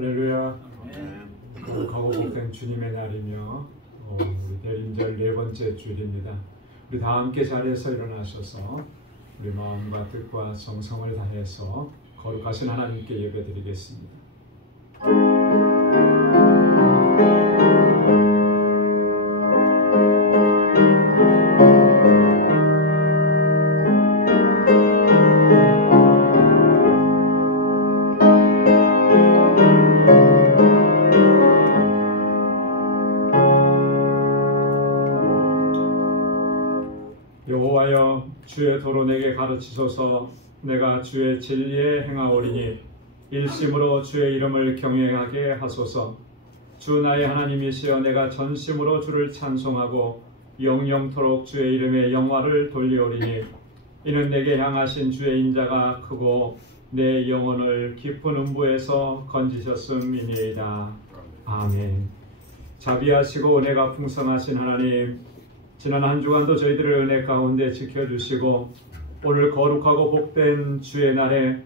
할렐루야. 거룩하고 복된 주님의 날이며 우리 대림절 네 번째 주일입니다. 우리 다 함께 자리에서 일어나셔서 우리 마음과 뜻과 정성을 다해서 거룩하신 하나님께 예배드리겠습니다. 여호와여, 주의 도로 내게 가르치소서. 내가 주의 진리에 행하오리니 일심으로 주의 이름을 경외하게 하소서. 주 나의 하나님이시여, 내가 전심으로 주를 찬송하고 영영토록 주의 이름의 영화를 돌리오리니 이는 내게 향하신 주의 인자가 크고 내 영혼을 깊은 음부에서 건지셨음이니이다. 아멘. 자비하시고 은혜가 풍성하신 하나님, 지난 한 주간도 저희들을 은혜 가운데 지켜주시고 오늘 거룩하고 복된 주의 날에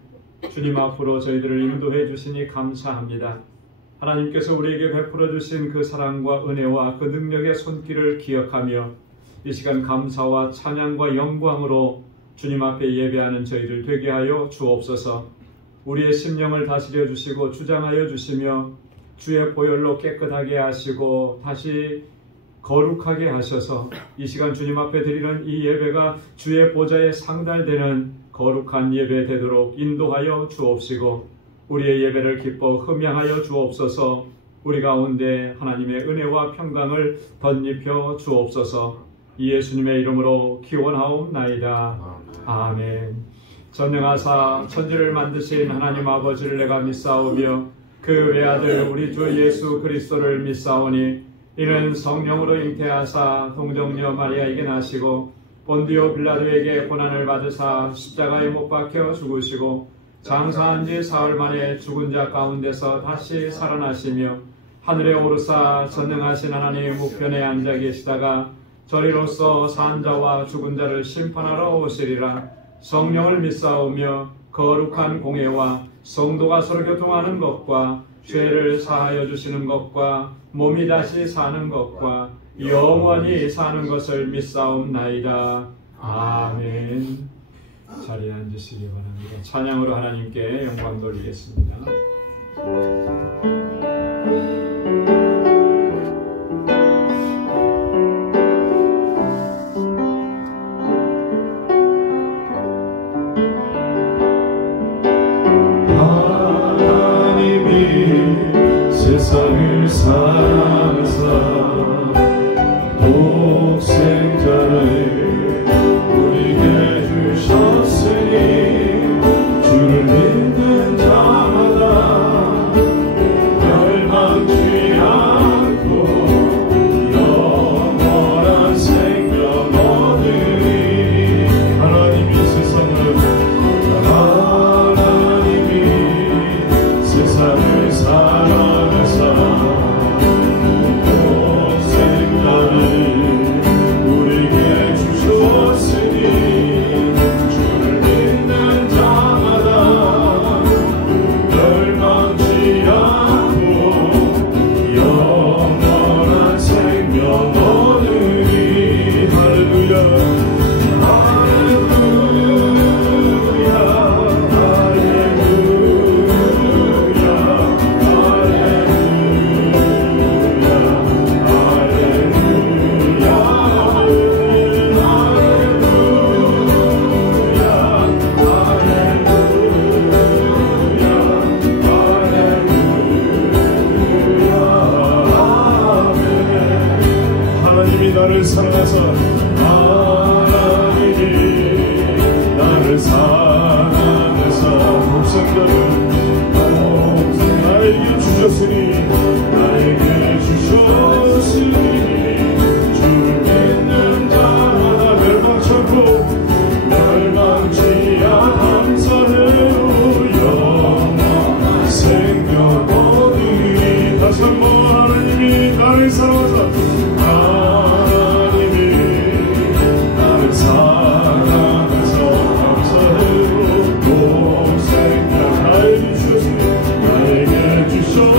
주님 앞으로 저희들을 인도해 주시니 감사합니다. 하나님께서 우리에게 베풀어 주신 그 사랑과 은혜와 그 능력의 손길을 기억하며 이 시간 감사와 찬양과 영광으로 주님 앞에 예배하는 저희들 되게 하여 주옵소서. 우리의 심령을 다스려 주시고 주장하여 주시며 주의 보혈로 깨끗하게 하시고 다시 거룩하게 하셔서 이 시간 주님 앞에 드리는 이 예배가 주의 보좌에 상달되는 거룩한 예배 되도록 인도하여 주옵시고 우리의 예배를 기뻐 흠양하여 주옵소서. 우리 가운데 하나님의 은혜와 평강을 덧입혀 주옵소서. 예수님의 이름으로 기원하옵나이다. 아멘. 전능하사 천지를 만드신 하나님 아버지를 내가 믿사오며 그 외아들 우리 주 예수 그리스도를 믿사오니 이는 성령으로 잉태하사 동정녀 마리아에게 나시고 본디오 빌라도에게 고난을 받으사 십자가에 못 박혀 죽으시고 장사한 지 사흘 만에 죽은 자 가운데서 다시 살아나시며 하늘에 오르사 전능하신 하나님 우편에 앉아 계시다가 저리로서 산 자와 죽은 자를 심판하러 오시리라. 성령을 믿사오며 거룩한 공회와 성도가 서로 교통하는 것과 죄를 사하여 주시는 것과 몸이 다시 사는 것과 영원히 사는 것을 믿사옵나이다. 아멘. 자리에 앉으시기 바랍니다. 찬양으로 하나님께 영광 돌리겠습니다. 세상을 사랑하사 독생자를 우리에게 주셨으니 주를 믿는 자마다 멸망치 않고 영원한 생명 얻으리. 하나님이 세상을 사랑하사 주셔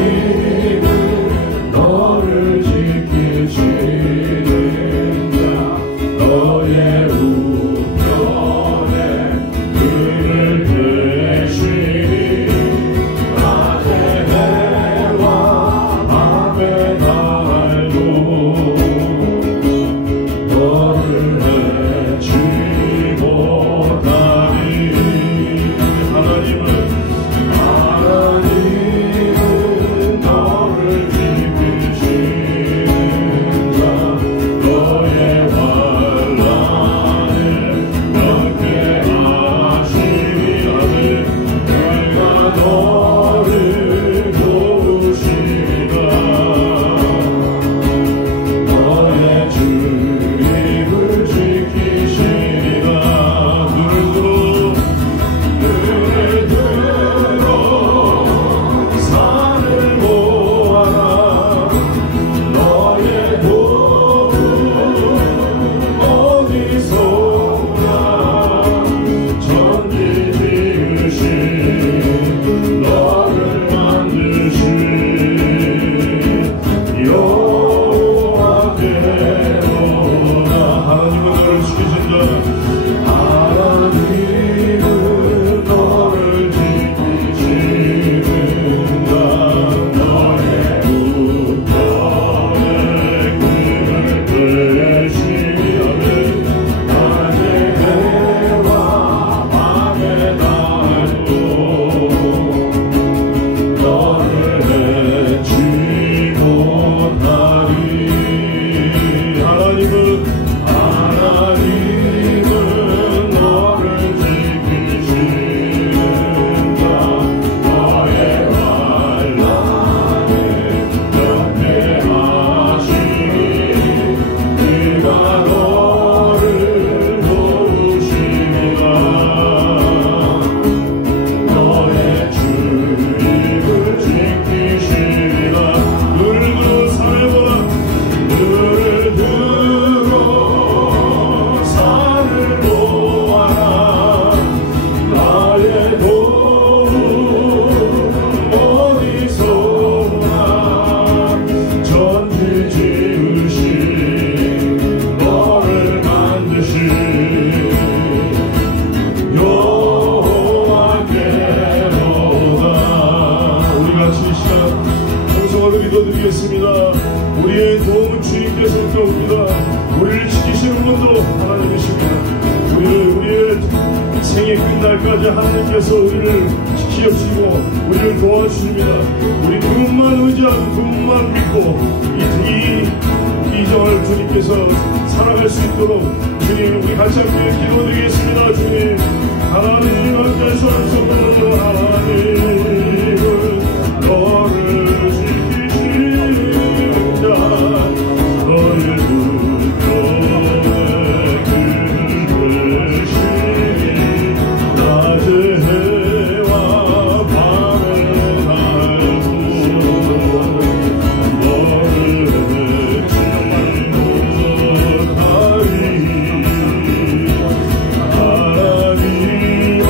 하나님은 너를 지키시는 자 너의 우편에 그를 대시니 낮의 해와 밤의 달도 너를 해치 못하니 하나님은 너를 지키시는 자 너의 환난을 면케하시리라네 그가 너를 도우시리라 너의 주입을 지키시리라 눈을 들어 산을 모아라 너의 도움 어디서 오나 천지 지으신 너를 만드신 여호와께로다 하나님은 너를 지키신다 하나님은 너를 지키시는가 너의 우편에 그를 대시하네 낮의 해와 밤의 달도 너를 해치 못하리 하나님은 너를 지키시는가 너의 환난을 면케하시니 그가 너를 도우시리라 너의 주입을 지키시리라 눈을 들어 산을 보라 눈을 들어 산을 모아라 나의 도움 어디서 오나 천지 지으신 너를 만드신 여호와께로다 우리 같이 이 시간 통성으로 기도드리겠습니다. 우리의 도움은 주님께서부터 옵니다. 우리를 지키시는 분도 하나님이십니다. 우리의 생애 끝날까지 하나님께서 우리를 지키시고 우리를 도와주십니다. 우리 그분만 의지하고 그분만 믿고 이 정을 주님께서 살아갈 수 있도록 주님 우리 같이 함께 기도드리겠습니다. 주님 하나님 함께하셔서 하나님은 너를 지키시는 자 너의 우편에 그를 대시니 낮의 해와 밤의 달도 너를 해치 못하리 하나님은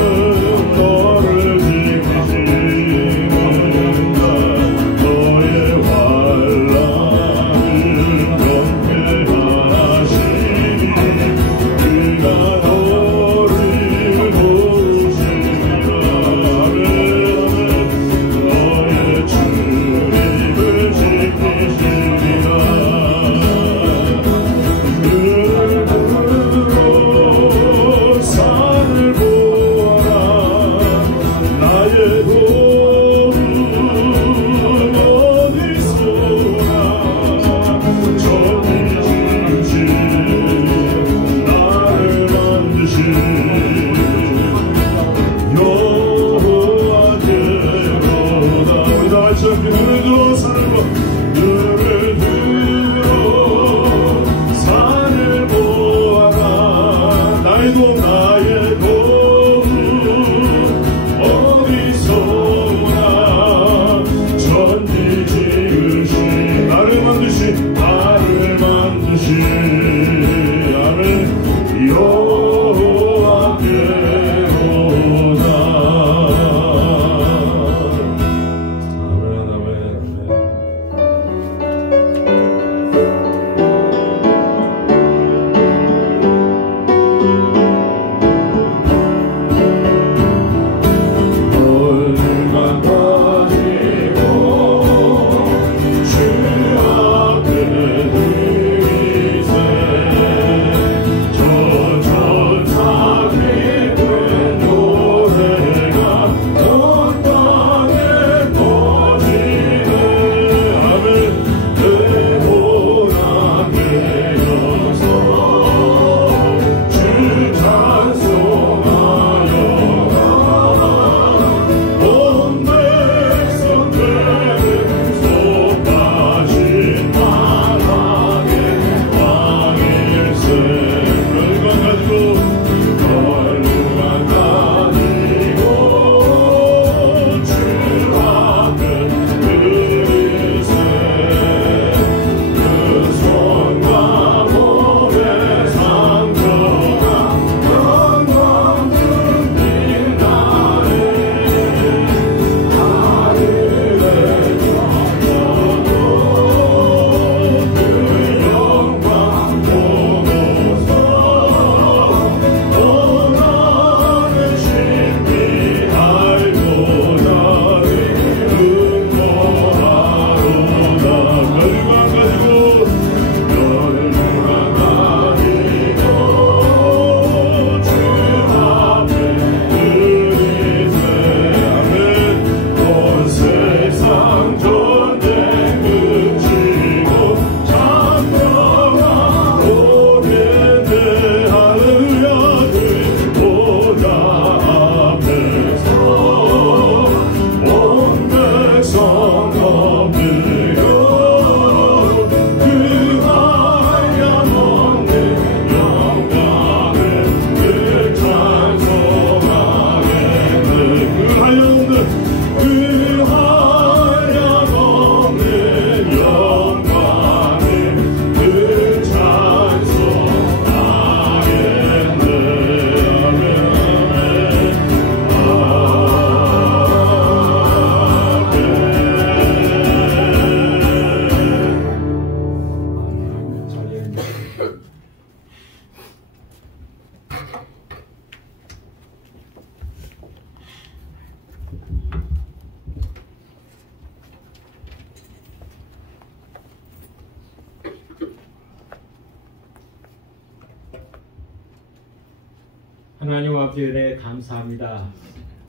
하나님 아버지 은혜 감사합니다.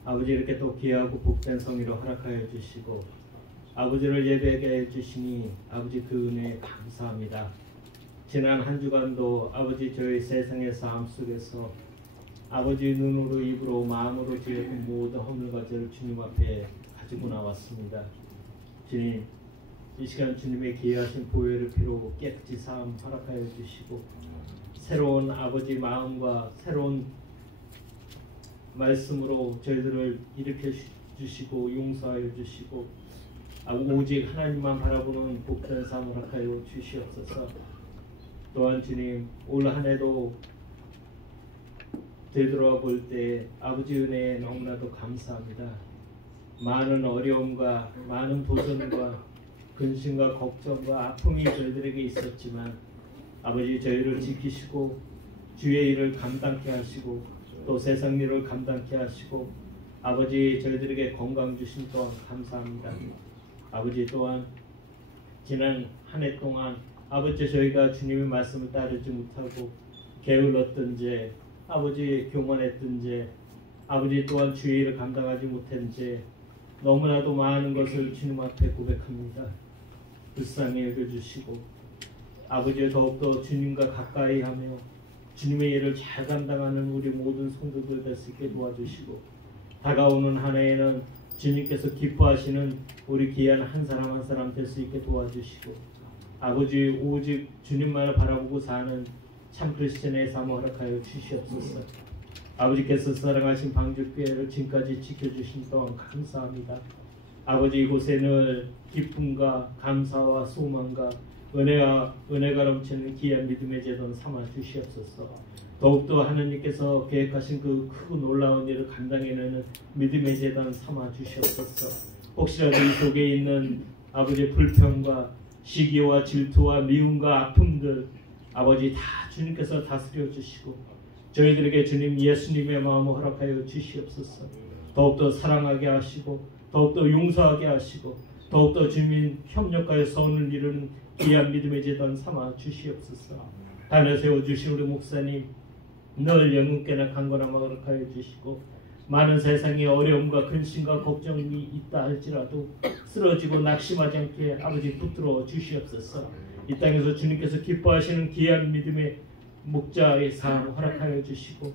아버지 이렇게 또 귀하고 복된 성의로 허락하여 주시고 아버지를 예배하게 해주시니 아버지 그 은혜에 감사합니다. 지난 한 주간도 아버지 저희 세상의 삶 속에서 아버지 눈으로 입으로 마음으로 지은 모든 허물과 죄를 주님 앞에 가지고 나왔습니다. 주님 이 시간 주님의 귀하신 보혈의 피로 깨끗이 사함 허락하여 주시고 새로운 아버지 마음과 새로운 말씀으로 저희들을 일으켜 주시고 용서하여 주시고 오직 하나님만 바라보는 복된 삶 허락하여 주시옵소서. 또한 주님 올 한 해도 되돌아 볼 때 아버지 은혜에 너무나도 감사합니다. 많은 어려움과 많은 도전과 근심과 걱정과 아픔이 저희들에게 있었지만 아버지 저희를 지키시고 주의 일을 감당케 하시고 또 세상 일을 감당케 하시고 아버지 저희들에게 건강 주신 또한 감사합니다. 아버지 또한 지난 한 해 동안 아버지 저희가 주님의 말씀을 따르지 못하고 게을렀던 죄 아버지 교만했던 죄 아버지 또한 주의 일을 감당하지 못한 죄 너무나도 많은 것을 주님 앞에 고백합니다. 불쌍히 여겨주시고 아버지 더욱더 주님과 가까이 하며 주님의 일을 잘 감당하는 우리 모든 성도들 될 수 있게 도와주시고 다가오는 한 해에는 주님께서 기뻐하시는 우리 귀한 한 사람 한 사람 될 수 있게 도와주시고 아버지 오직 주님만을 바라보고 사는 참 크리스천의 삶을 허락하여 주시옵소서. 아버지께서 사랑하신 방주교회를 지금까지 지켜주신 동안 감사합니다. 아버지 이곳에 늘 기쁨과 감사와 소망과 은혜가 넘치는 귀한 믿음의 제단 삼아 주시옵소서. 더욱더 하나님께서 계획하신 그 크고 놀라운 일을 감당해내는 믿음의 제단 삼아 주시옵소서. 혹시라도 이 속에 있는 아버지의 불평과 시기와 질투와 미움과 아픔들 아버지 다 주님께서 다스려 주시고 저희들에게 주님 예수님의 마음을 허락하여 주시옵소서. 더욱더 사랑하게 하시고 더욱더 용서하게 하시고 더욱더 주민 협력하여 선을 이루는 귀한 믿음의 제단 삼아 주시옵소서. 단에 세워주신 우리 목사님 늘 영혼께나 강건함을 허락하여 주시고 많은 세상의 어려움과 근심과 걱정이 있다 할지라도 쓰러지고 낙심하지 않게 아버지 붙들어 주시옵소서. 이 땅에서 주님께서 기뻐하시는 귀한 믿음의 목자의 삶 허락하여 주시고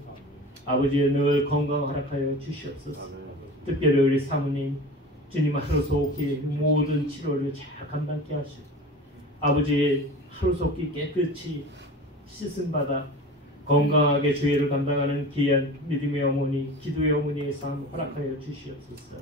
아버지 늘 건강 허락하여 주시옵소서. 특별히 우리 사모님 주님 하루속히 모든 치료를 잘 감당케 하시고 아버지 하루속히 깨끗이 씻음받아 건강하게 주의를 감당하는 귀한 믿음의 어머니 기도의 어머니의 삶 허락하여 주시옵소서.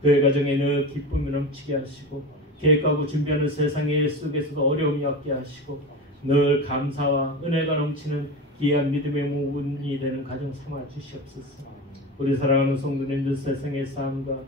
그의 가정에 늘 기쁨이 넘치게 하시고 계획하고 준비하는 세상의 일 속에서도 어려움이 없게 하시고 늘 감사와 은혜가 넘치는 귀한 믿음의 모분이 되는 가정 삼아 주시옵소서. 우리 사랑하는 성도님들 세상의 삶과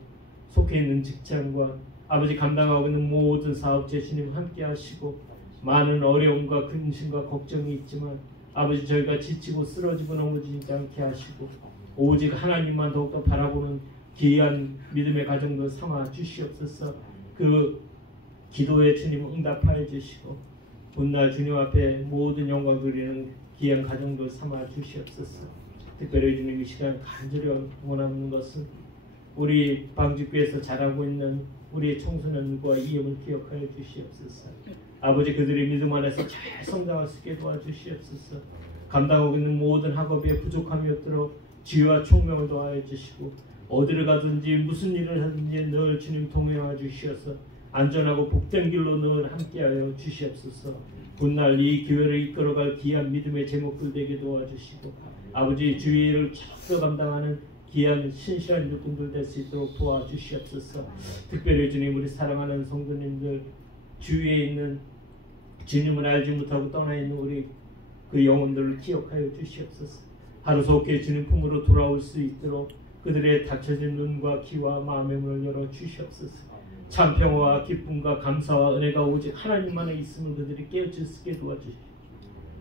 속해 있는 직장과 아버지 감당하고 있는 모든 사업체 주님 함께 하시고 많은 어려움과 근심과 걱정이 있지만 아버지 저희가 지치고 쓰러지고 넘어지지 않게 하시고 오직 하나님만 더욱더 바라보는 귀한 믿음의 가정도 삼아 주시옵소서. 그 기도에 주님 응답하여 주시고 훗날 주님 앞에 모든 영광 드리는 귀한 가정도 삼아 주시옵소서. 특별히 주님 이 시간 간절히 원하는 것은 우리 방주교에서 자라고 있는 우리 청소년과 이름을 기억하여 주시옵소서. 아버지 그들의 믿음 안에서 잘 성장할 수 있게 도와주시옵소서. 감당하고 있는 모든 학업에 부족함이 없도록 지혜와 총명을 도와여 주시고 어디를 가든지 무슨 일을 하든지 늘 주님 동행하여 주시어서 안전하고 복된 길로 늘 함께하여 주시옵소서. 훗날 이 교회를 이끌어갈 귀한 믿음의 제목들 되게 도와주시고 아버지 주의 일을 적극 감당하는 귀한 신실한 일꾼들 될 수 있도록 도와주시옵소서. 특별히 주님 우리 사랑하는 성도님들 주위에 있는 주님을 알지 못하고 떠나 있는 우리 그 영혼들을 기억하여 주시옵소서. 하루속히 주님 품으로 돌아올 수 있도록 그들의 닫혀진 눈과 귀와 마음의 문을 열어 주시옵소서. 참 평화와 기쁨과 감사와 은혜가 오직 하나님만에 있음을 그들이 깨우칠 수 있게 도와주시옵소서.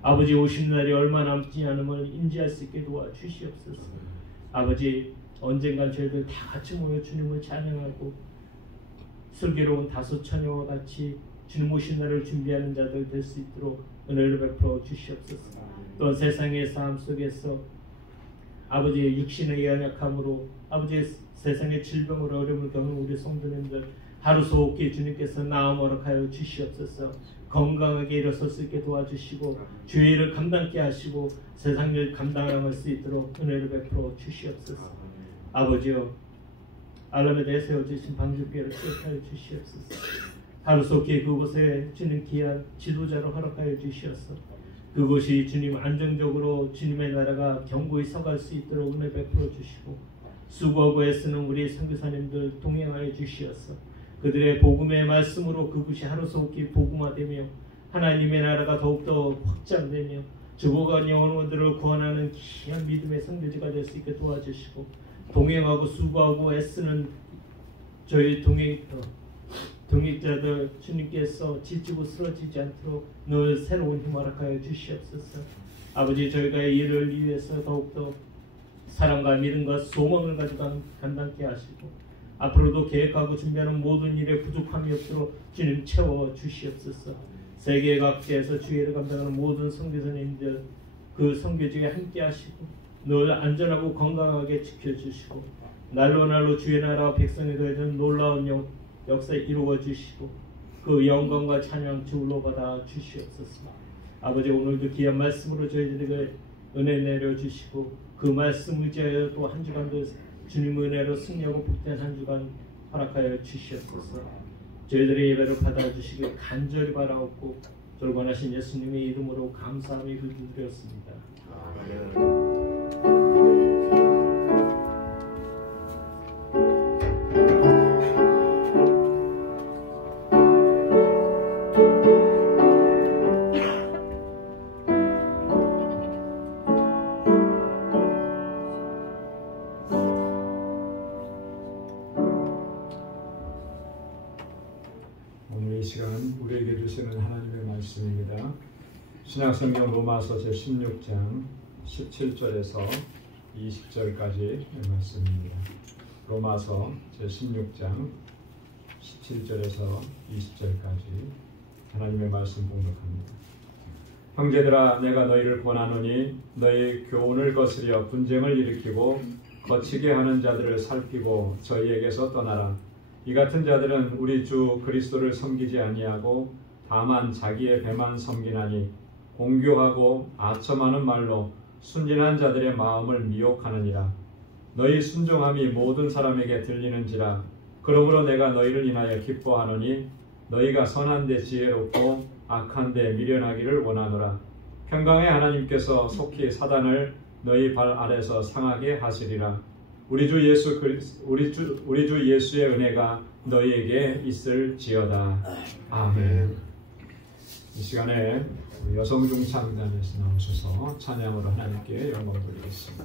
아버지 오신 날이 얼마 남지 않음을 인지할 수 있게 도와주시옵소서. 아버지 언젠간 저희들 다 같이 모여 주님을 찬양하고 슬기로운 다섯 처녀와 같이 주님 오신 날을 준비하는 자들 될 수 있도록 은혜를 베풀어 주시옵소서. 또한 세상의 삶 속에서 아버지의 육신의 연약함으로 아버지의 세상의 질병으로 어려움을 겪는 우리 성도님들 하루속히 주님께서 나음 허락하여 주시옵소서. 건강하게 일어설 수 있게 도와주시고 주의 일을 감당케 하시고 세상 일 감당할 수 있도록 은혜를 베풀어 주시옵소서. 아버지여, 알라메다에 세워주신 방주교회를 기억하여 주시옵소서. 하루속히 그곳에 주님 귀한 지도자로 허락하여 주시옵소서. 그곳이 주님 안정적으로 주님의 나라가 견고히 서갈 수 있도록 은혜 베풀어 주시고 수고하고 애쓰는 우리 선교사님들 동행하여 주시옵소서. 그들의 복음의 말씀으로 그곳이 하루속히 복음화되며 하나님의 나라가 더욱더 확장되며 죽어간 영혼들을 구원하는 귀한 믿음의 선교지가 될 수 있게 도와주시고 동행하고 수고하고 애쓰는 저희 동행자들 주님께서 지치고 쓰러지지 않도록 늘 새로운 힘 허락하여 주시옵소서. 아버지, 저희가 이 일을 위해서 더욱더 사랑과 믿음과 소망을 가지고 감당케 하시고 앞으로도 계획하고 준비하는 모든 일에 부족함이 없도록 주님 채워 주시옵소서. 세계 각지에서 주의를 감당하는 모든 선교사님들 그 선교지에 함께 하시고 늘 안전하고 건강하게 지켜주시고 날로 날로 주의 나라와 백성에 더해진 놀라운 역사 이루어 주시고 그 영광과 찬양 주로 받아 주시옵소서. 아버지, 오늘도 귀한 말씀으로 저희들에게 은혜 내려주시고 그 말씀 의지하여 또 한 주간도 주님 은혜로 승리하고 복된 한 주간 허락하여 주시옵소서. 저희들의 예배를 받아주시길 간절히 바라옵고 졸관하신 예수님의 이름으로 감사하며 기도드렸습니다. 아멘. 신약성경 로마서 제16장 17절에서 20절까지 말씀입니다. 로마서 제16장 17절에서 20절까지 하나님의 말씀 봉독합니다. 형제들아, 내가 너희를 권하노니 너희 교훈을 거스려 분쟁을 일으키고 거치게 하는 자들을 살피고 저희에게서 떠나라. 이 같은 자들은 우리 주 그리스도를 섬기지 아니하고 다만 자기의 배만 섬기나니 공교하고 아첨하는 말로 순진한 자들의 마음을 미혹하느니라. 너희 순종함이 모든 사람에게 들리는지라. 그러므로 내가 너희를 인하여 기뻐하노니 너희가 선한데 지혜롭고 악한데 미련하기를 원하노라. 평강의 하나님께서 속히 사단을 너희 발 아래서 상하게 하시리라. 우리 주 예수의 은혜가 너희에게 있을지어다. 아멘. 이 시간에 여성 중창단에서 나오셔서 찬양으로 하나님께 영광 돌리겠습니다.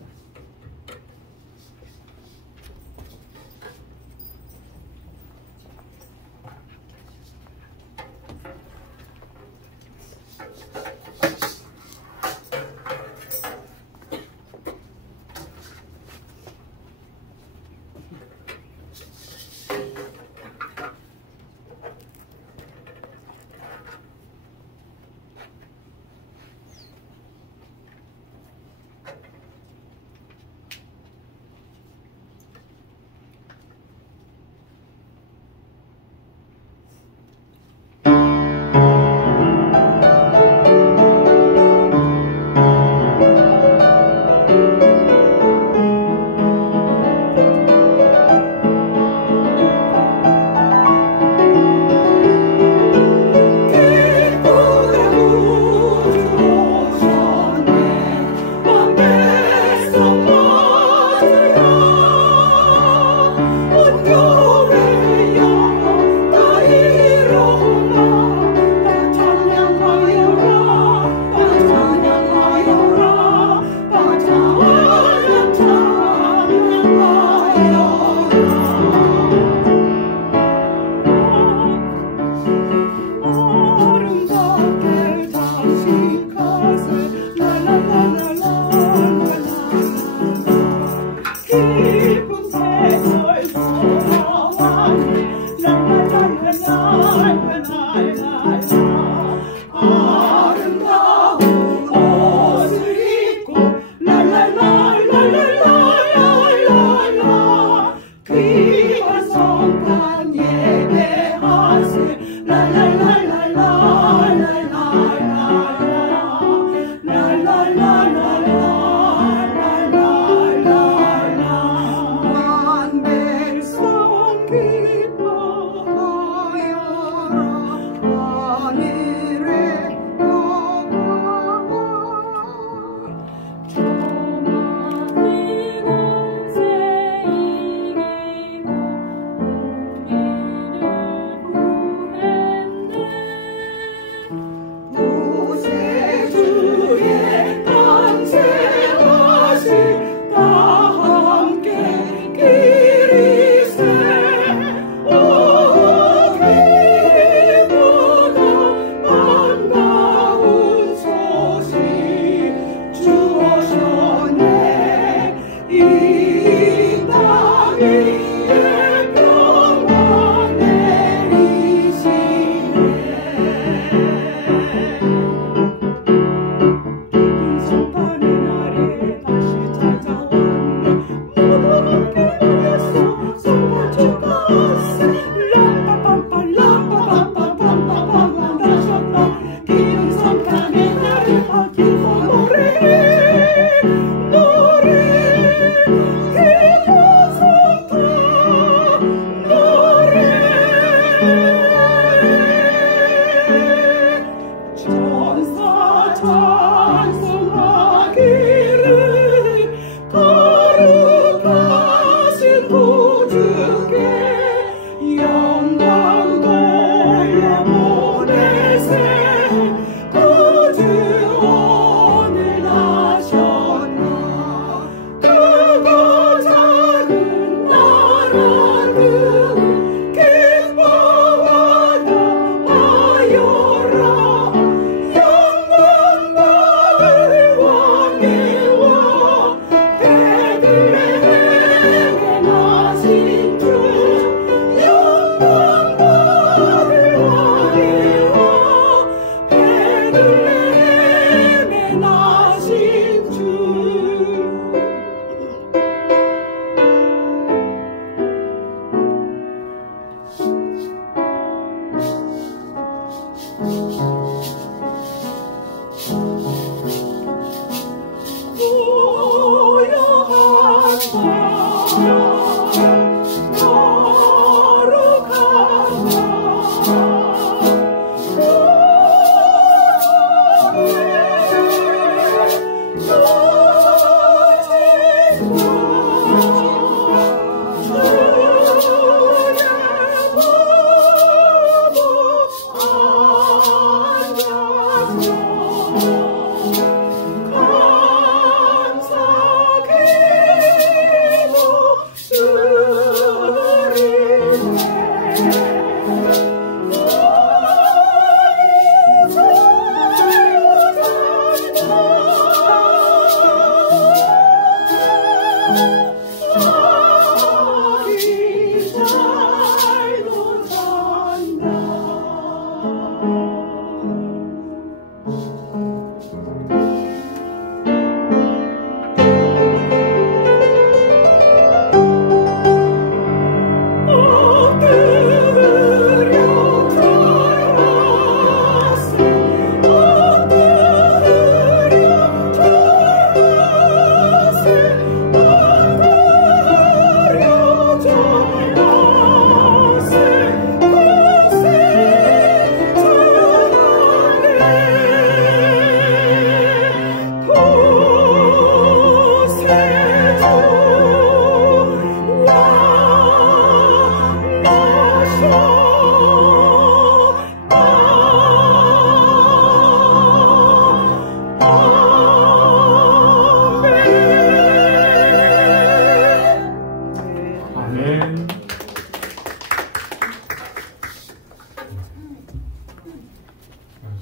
깊은 세월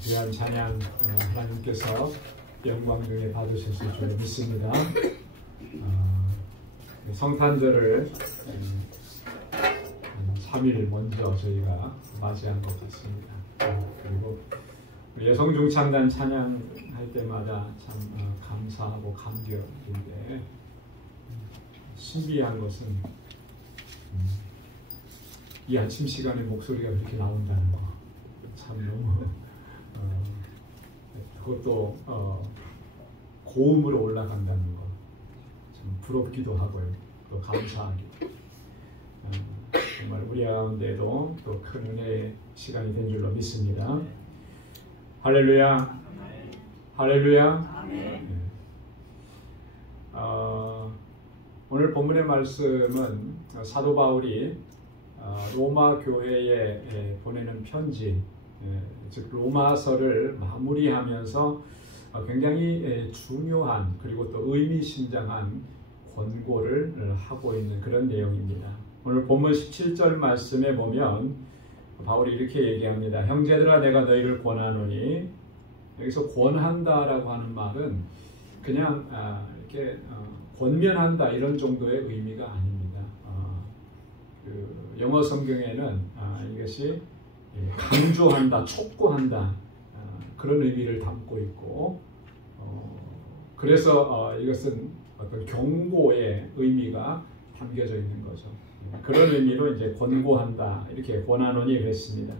귀한 찬양 하나님께서 영광중에 받으셨을 줄 믿습니다. 성탄절을 3일 먼저 저희가 맞이한 것 같습니다. 그리고 여성중창단 찬양할 때마다 참 감사하고 감격인데 신비한 것은 이 아침 시간에 목소리가 그렇게 나온다는 거 참 너무 그것도 고음으로 올라간다는 거 참 부럽기도 하고요. 또 감사하기도. 정말 우리 가운데도 또 큰 은혜의 시간이 된 줄로 믿습니다. 할렐루야. 할렐루야. 오늘 본문의 말씀은 사도 바울이 로마 교회에 보내는 편지, 즉 로마서를 마무리하면서 굉장히 중요한 그리고 또 의미심장한 권고를 하고 있는 그런 내용입니다. 오늘 본문 17절 말씀에 보면 바울이 이렇게 얘기합니다. 형제들아 내가 너희를 권하노니, 여기서 권한다라고 하는 말은 그냥 이렇게 권면한다 이런 정도의 의미가 아닙니다. 영어 성경에는 이것이 강조한다, 촉구한다 그런 의미를 담고 있고, 그래서 이것은 어떤 경고의 의미가 담겨져 있는 거죠. 그런 의미로 이제 권고한다, 이렇게 권하노니 그랬습니다.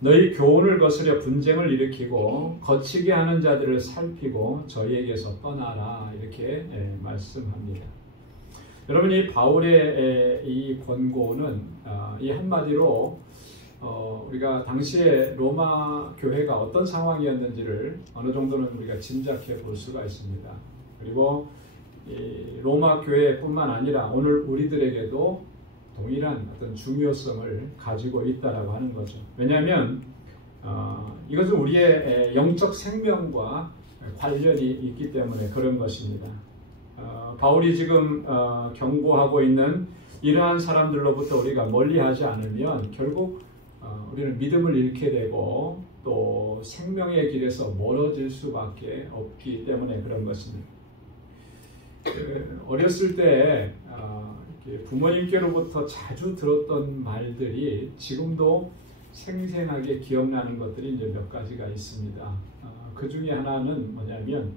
너희 교훈을 거스려 분쟁을 일으키고 거치게 하는 자들을 살피고 저희에게서 떠나라, 이렇게 말씀합니다. 여러분, 이 바울의 이 권고는 이 한마디로 우리가 당시에 로마 교회가 어떤 상황이었는지를 어느 정도는 우리가 짐작해 볼 수가 있습니다. 그리고 이 로마 교회뿐만 아니라 오늘 우리들에게도 동일한 어떤 중요성을 가지고 있다라고 하는 거죠. 왜냐하면 이것은 우리의 영적 생명과 관련이 있기 때문에 그런 것입니다. 바울이 지금 경고하고 있는 이러한 사람들로부터 우리가 멀리하지 않으면 결국 우리는 믿음을 잃게 되고 또 생명의 길에서 멀어질 수밖에 없기 때문에 그런 것입니다. 어렸을 때 부모님께로부터 자주 들었던 말들이 지금도 생생하게 기억나는 것들이 이제 몇 가지가 있습니다. 그 중에 하나는 뭐냐면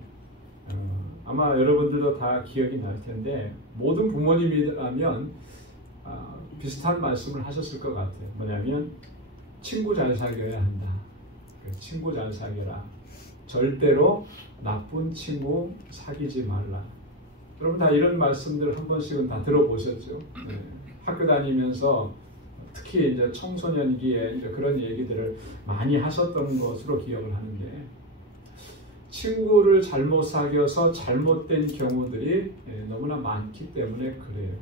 아마 여러분들도 다 기억이 날 텐데 모든 부모님이라면 비슷한 말씀을 하셨을 것 같아요. 뭐냐면 친구 잘 사귀어야 한다. 친구 잘 사귀어라. 절대로 나쁜 친구 사귀지 말라. 여러분 다 이런 말씀들 한 번씩은 다 들어보셨죠? 학교 다니면서 특히 이제 청소년기에 이제 그런 얘기들을 많이 하셨던 것으로 기억을 하는데, 친구를 잘못 사귀어서 잘못된 경우들이 너무나 많기 때문에 그래요.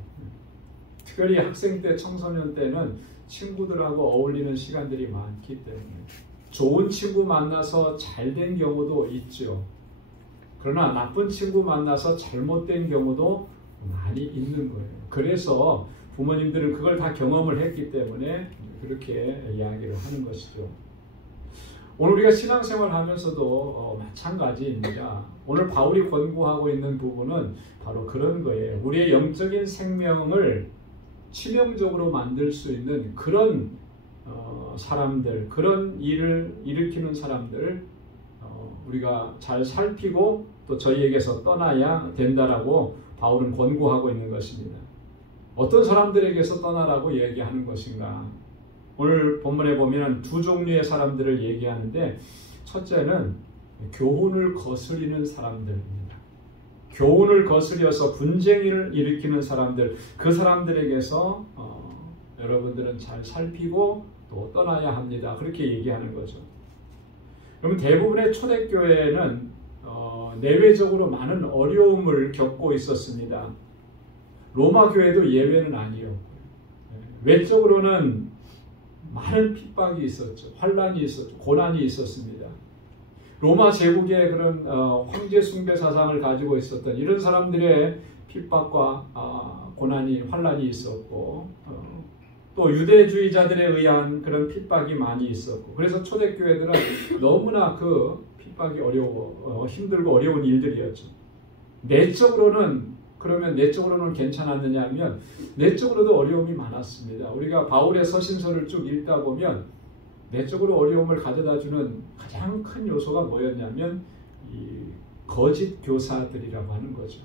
특별히 학생 때, 청소년 때는 친구들하고 어울리는 시간들이 많기 때문에 좋은 친구 만나서 잘된 경우도 있죠. 그러나 나쁜 친구 만나서 잘못된 경우도 많이 있는 거예요. 그래서 부모님들은 그걸 다 경험을 했기 때문에 그렇게 이야기를 하는 것이죠. 오늘 우리가 신앙생활 하면서도 마찬가지입니다. 오늘 바울이 권고하고 있는 부분은 바로 그런 거예요. 우리의 영적인 생명을 치명적으로 만들 수 있는 그런 사람들, 그런 일을 일으키는 사람들을 우리가 잘 살피고 또 저희에게서 떠나야 된다라고 바울은 권고하고 있는 것입니다. 어떤 사람들에게서 떠나라고 얘기하는 것인가? 오늘 본문에 보면 두 종류의 사람들을 얘기하는데 첫째는 교훈을 거스리는 사람들입니다. 교훈을 거스려서 분쟁을 일으키는 사람들, 그 사람들에게서 여러분들은 잘 살피고 또 떠나야 합니다. 그렇게 얘기하는 거죠. 그러면 대부분의 초대교회는 내외적으로 많은 어려움을 겪고 있었습니다. 로마 교회도 예외는 아니었고요. 외적으로는 많은 핍박이 있었죠. 환란이 있었죠. 고난이 있었습니다. 로마 제국의 그런 황제 숭배 사상을 가지고 있었던 이런 사람들의 핍박과 고난이 환란이 있었고 또 유대주의자들에 의한 그런 핍박이 많이 있었고 그래서 초대교회들은 너무나 그 핍박이 힘들고 어려운 일들이었죠. 내적으로는 괜찮았느냐 하면 내적으로도 어려움이 많았습니다. 우리가 바울의 서신서를 쭉 읽다 보면 내적으로 어려움을 가져다주는 가장 큰 요소가 뭐였냐면 이 거짓 교사들이라고 하는 거죠.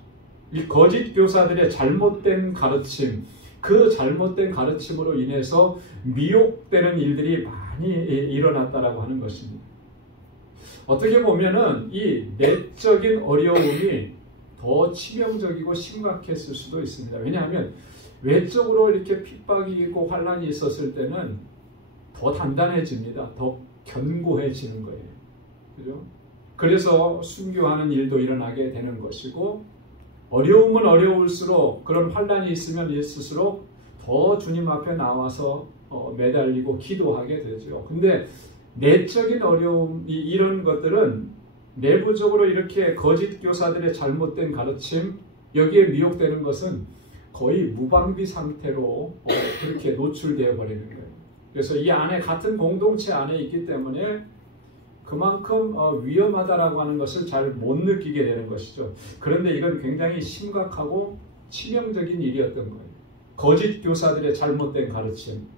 이 거짓 교사들의 잘못된 가르침, 그 잘못된 가르침으로 인해서 미혹되는 일들이 많이 일어났다라고 하는 것입니다. 어떻게 보면은 이 내적인 어려움이 더 치명적이고 심각했을 수도 있습니다. 왜냐하면 외적으로 이렇게 핍박이 있고 환란이 있었을 때는 더 단단해집니다. 더 견고해지는 거예요. 그죠? 그래서 순교하는 일도 일어나게 되는 것이고 어려움은 어려울수록 그런 환란이 있으면 있을수록 더 주님 앞에 나와서 매달리고 기도하게 되죠. 근데 내적인 어려움 이런 것들은 내부적으로 이렇게 거짓 교사들의 잘못된 가르침 여기에 미혹되는 것은 거의 무방비 상태로 그렇게 노출되어 버리는 거예요. 그래서 이 안에 같은 공동체 안에 있기 때문에 그만큼 위험하다라고 하는 것을 잘 못 느끼게 되는 것이죠. 그런데 이건 굉장히 심각하고 치명적인 일이었던 거예요. 거짓 교사들의 잘못된 가르침.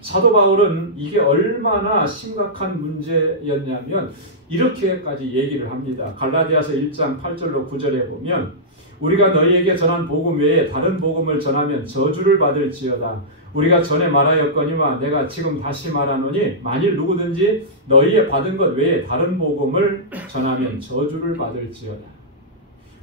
사도 바울은 이게 얼마나 심각한 문제였냐면 이렇게까지 얘기를 합니다. 갈라디아서 1장 8절로 9절에 보면 우리가 너희에게 전한 복음 외에 다른 복음을 전하면 저주를 받을지어다. 우리가 전에 말하였거니와 내가 지금 다시 말하노니 만일 누구든지 너희의 받은 것 외에 다른 복음을 전하면 저주를 받을지어다.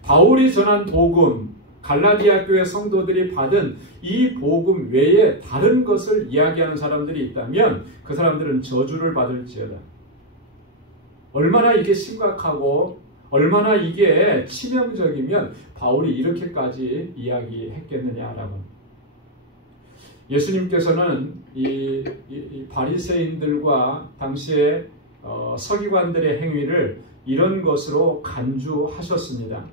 바울이 전한 복음, 갈라디아 교회 성도들이 받은 이 복음 외에 다른 것을 이야기하는 사람들이 있다면 그 사람들은 저주를 받을지어다. 얼마나 이게 심각하고 얼마나 이게 치명적이면 바울이 이렇게까지 이야기했겠느냐라고. 예수님께서는 이 바리새인들과 당시의 서기관들의 행위를 이런 것으로 간주하셨습니다.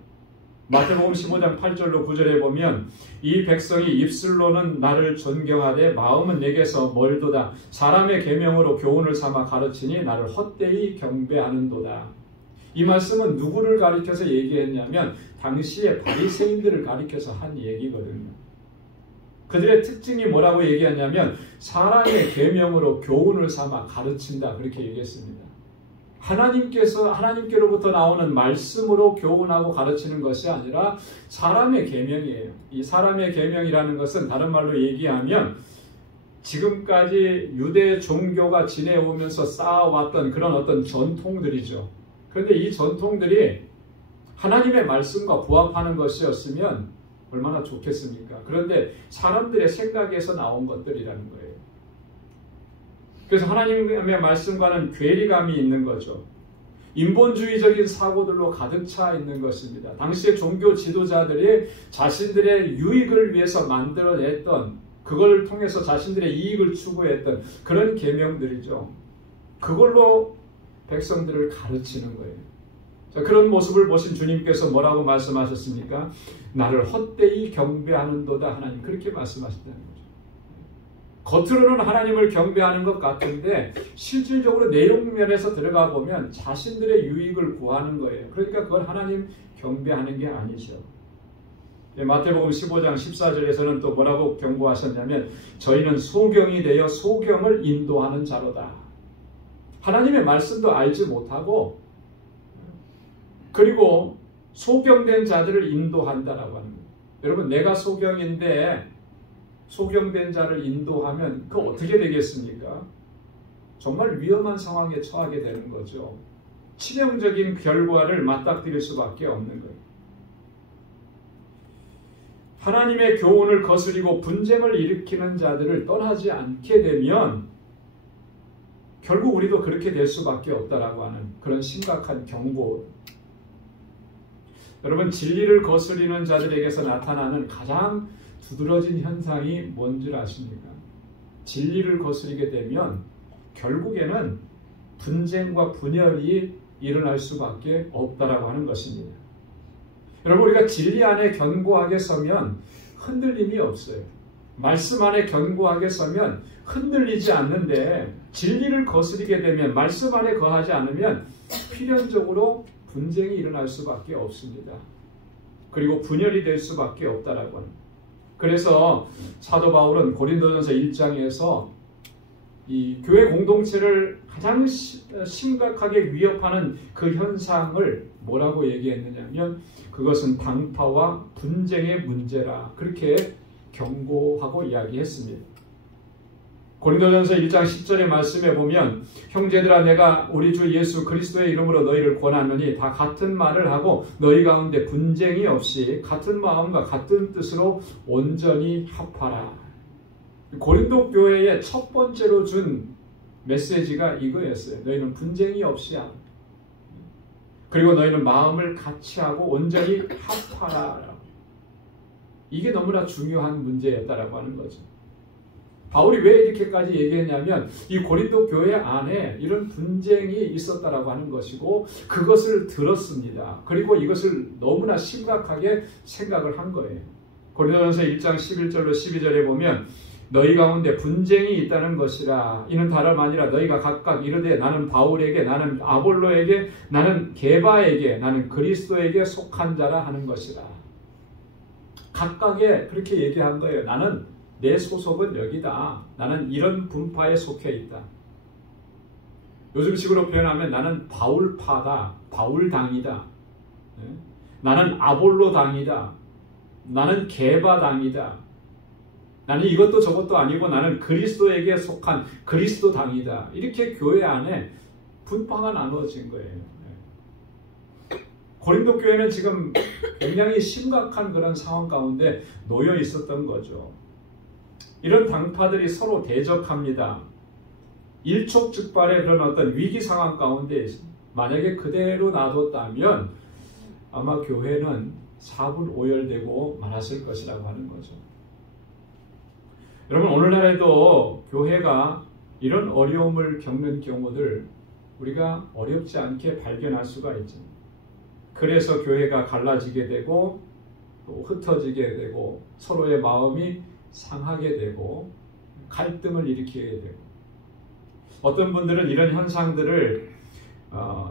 마태복음 15장 8절로 9절에 보면 이 백성이 입술로는 나를 존경하되 마음은 내게서 멀도다. 사람의 계명으로 교훈을 삼아 가르치니 나를 헛되이 경배하는도다. 이 말씀은 누구를 가리켜서 얘기했냐면 당시의 바리새인들을 가리켜서 한 얘기거든요. 그들의 특징이 뭐라고 얘기하냐면 사람의 계명으로 교훈을 삼아 가르친다 그렇게 얘기했습니다. 하나님께로부터 나오는 말씀으로 교훈하고 가르치는 것이 아니라 사람의 계명이에요. 이 사람의 계명이라는 것은 다른 말로 얘기하면 지금까지 유대 종교가 지내오면서 쌓아왔던 그런 어떤 전통들이죠. 그런데 이 전통들이 하나님의 말씀과 부합하는 것이었으면 얼마나 좋겠습니까? 그런데 사람들의 생각에서 나온 것들이라는 거예요. 그래서 하나님의 말씀과는 괴리감이 있는 거죠. 인본주의적인 사고들로 가득 차 있는 것입니다. 당시의 종교 지도자들이 자신들의 유익을 위해서 만들어냈던 그걸 통해서 자신들의 이익을 추구했던 그런 계명들이죠. 그걸로 백성들을 가르치는 거예요. 자, 그런 모습을 보신 주님께서 뭐라고 말씀하셨습니까? 나를 헛되이 경배하는도다 하나님 그렇게 말씀하셨다는 거죠. 겉으로는 하나님을 경배하는 것 같은데 실질적으로 내용면에서 들어가 보면 자신들의 유익을 구하는 거예요. 그러니까 그건 하나님 경배하는 게 아니죠. 마태복음 15장 14절에서는 또 뭐라고 경고하셨냐면 저희는 소경이 되어 소경을 인도하는 자로다. 하나님의 말씀도 알지 못하고 그리고 소경된 자들을 인도한다라고 하는 거예요. 여러분 내가 소경인데 소경된 자를 인도하면 그 어떻게 되겠습니까? 정말 위험한 상황에 처하게 되는 거죠. 치명적인 결과를 맞닥뜨릴 수밖에 없는 거예요. 하나님의 교훈을 거스리고 분쟁을 일으키는 자들을 떠나지 않게 되면 결국 우리도 그렇게 될 수밖에 없다라고 하는 그런 심각한 경고. 여러분, 진리를 거스리는 자들에게서 나타나는 가장 두드러진 현상이 뭔 줄 아십니까? 진리를 거스리게 되면 결국에는 분쟁과 분열이 일어날 수밖에 없다라고 하는 것입니다. 여러분, 우리가 진리 안에 견고하게 서면 흔들림이 없어요. 말씀 안에 견고하게 서면 흔들리지 않는데, 진리를 거스리게 되면, 말씀 안에 거하지 않으면 필연적으로 분쟁이 일어날 수밖에 없습니다. 그리고 분열이 될 수밖에 없다라고 합니다. 그래서 사도 바울은 고린도전서 1장에서 이 교회 공동체를 가장 심각하게 위협하는 그 현상을 뭐라고 얘기했느냐면, 그것은 당파와 분쟁의 문제라, 그렇게 경고하고 이야기했습니다. 고린도전서 1장 10절의 말씀에 보면, 형제들아, 내가 우리 주 예수 그리스도의 이름으로 너희를 권하노니 다 같은 말을 하고 너희 가운데 분쟁이 없이 같은 마음과 같은 뜻으로 온전히 합하라. 고린도 교회의 첫 번째로 준 메시지가 이거였어요. 너희는 분쟁이 없이 하라. 그리고 너희는 마음을 같이 하고 온전히 합하라. 이게 너무나 중요한 문제였다라고 하는 거죠. 바울이 왜 이렇게까지 얘기했냐면, 이 고린도 교회 안에 이런 분쟁이 있었다라고 하는 것이고, 그것을 들었습니다. 그리고 이것을 너무나 심각하게 생각을 한 거예요. 고린도전서 1장 11절로 12절에 보면, 너희 가운데 분쟁이 있다는 것이라. 이는 다름 아니라 너희가 각각 이르되 나는 바울에게, 나는 아볼로에게, 나는 게바에게, 나는 그리스도에게 속한 자라 하는 것이라. 각각에 그렇게 얘기한 거예요. 나는, 내 소속은 여기다. 나는 이런 분파에 속해 있다. 요즘식으로 표현하면 나는 바울파다. 바울당이다. 나는 아볼로당이다. 나는 게바당이다. 나는 이것도 저것도 아니고 나는 그리스도에게 속한 그리스도당이다. 이렇게 교회 안에 분파가 나누어진 거예요. 고린도 교회는 지금 굉장히 심각한 그런 상황 가운데 놓여 있었던 거죠. 이런 당파들이 서로 대적합니다. 일촉즉발의 그런 어떤 위기 상황 가운데 만약에 그대로 놔뒀다면 아마 교회는 사분오열되고 말았을 것이라고 하는 거죠. 여러분, 오늘날에도 교회가 이런 어려움을 겪는 경우들 우리가 어렵지 않게 발견할 수가 있죠. 그래서 교회가 갈라지게 되고 또 흩어지게 되고 서로의 마음이 상하게 되고 갈등을 일으키게 되고, 어떤 분들은 이런 현상들을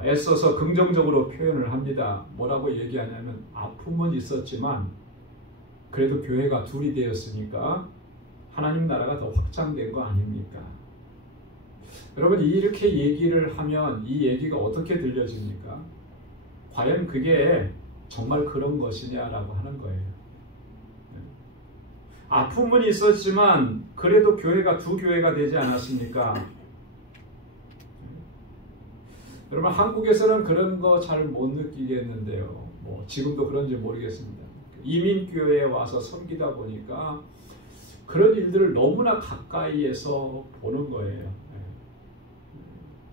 애써서 긍정적으로 표현을 합니다. 뭐라고 얘기하냐면, 아픔은 있었지만 그래도 교회가 둘이 되었으니까 하나님 나라가 더 확장된 거 아닙니까? 여러분, 이렇게 얘기를 하면 이 얘기가 어떻게 들려집니까? 과연 그게 정말 그런 것이냐라고 하는 거예요. 아픔은 있었지만 그래도 교회가 두 교회가 되지 않았습니까? 여러분, 한국에서는 그런 거 잘 못 느끼겠는데요. 뭐 지금도 그런지 모르겠습니다. 이민교회에 와서 섬기다 보니까 그런 일들을 너무나 가까이에서 보는 거예요.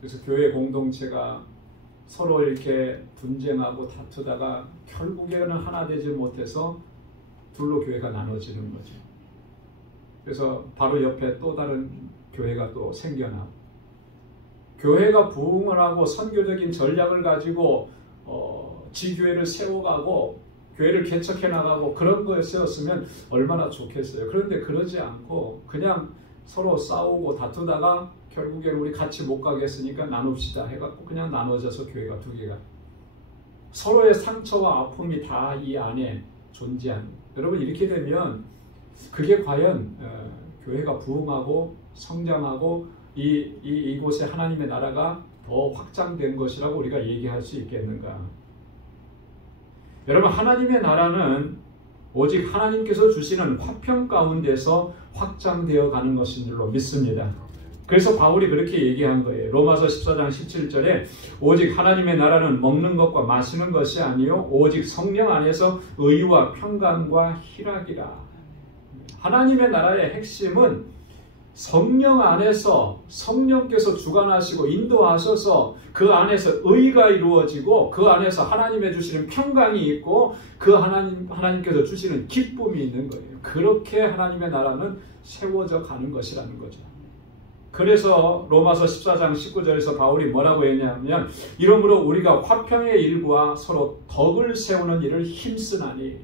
그래서 교회 공동체가 서로 이렇게 분쟁하고 다투다가 결국에는 하나 되지 못해서 둘로 교회가 나눠지는 거죠. 그래서 바로 옆에 또 다른 교회가 또 생겨나고, 교회가 부흥을 하고 선교적인 전략을 가지고 지교회를 세워가고 교회를 개척해 나가고 그런 거에 세웠으면 얼마나 좋겠어요. 그런데 그러지 않고 그냥 서로 싸우고 다투다가 결국에는 우리 같이 못 가겠으니까 나눕시다 해갖고 그냥 나눠져서 교회가 두 개가, 서로의 상처와 아픔이 다 이 안에 존재하는. 여러분, 이렇게 되면 그게 과연 교회가 부흥하고 성장하고 이곳에 하나님의 나라가 더 확장된 것이라고 우리가 얘기할 수 있겠는가? 여러분, 하나님의 나라는 오직 하나님께서 주시는 화평 가운데서 확장되어 가는 것인 줄로 믿습니다. 그래서 바울이 그렇게 얘기한 거예요. 로마서 14장 17절에 오직 하나님의 나라는 먹는 것과 마시는 것이 아니요 오직 성령 안에서 의와 평강과 희락이라. 하나님의 나라의 핵심은 성령 안에서 성령께서 주관하시고 인도하셔서 그 안에서 의가 이루어지고 그 안에서 하나님의 주시는 평강이 있고 그 하나님께서 주시는 기쁨이 있는 거예요. 그렇게 하나님의 나라는 세워져 가는 것이라는 거죠. 그래서 로마서 14장 19절에서 바울이 뭐라고 했냐면 이러므로 우리가 화평의 일과 서로 덕을 세우는 일을 힘쓰나니.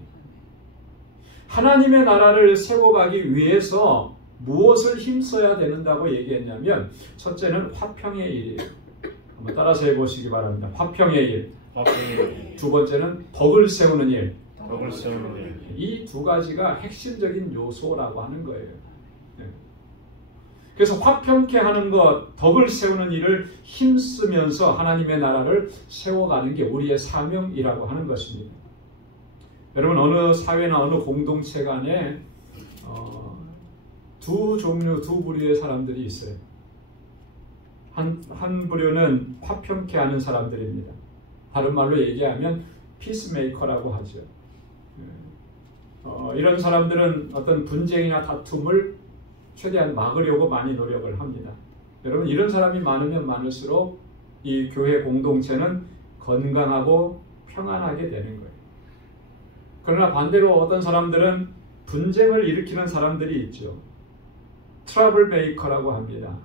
하나님의 나라를 세워가기 위해서 무엇을 힘써야 되는다고 얘기했냐면 첫째는 화평의 일이에요. 한번 따라서 해보시기 바랍니다. 화평의 일. 두 번째는 덕을 세우는 일. 이 두 가지가 핵심적인 요소라고 하는 거예요. 그래서 화평케 하는 것, 덕을 세우는 일을 힘쓰면서 하나님의 나라를 세워가는 게 우리의 사명이라고 하는 것입니다. 여러분, 어느 사회나 어느 공동체 간에 두 종류, 두 부류의 사람들이 있어요. 한 부류는 화평케 하는 사람들입니다. 다른 말로 얘기하면 피스메이커라고 하죠. 이런 사람들은 어떤 분쟁이나 다툼을 최대한 막으려고 많이 노력을 합니다. 여러분, 이런 사람이 많으면 많을수록 이 교회 공동체는 건강하고 평안하게 되는 거예요. 그러나 반대로 어떤 사람들은 분쟁을 일으키는 사람들이 있죠. 트러블 메이커라고 합니다.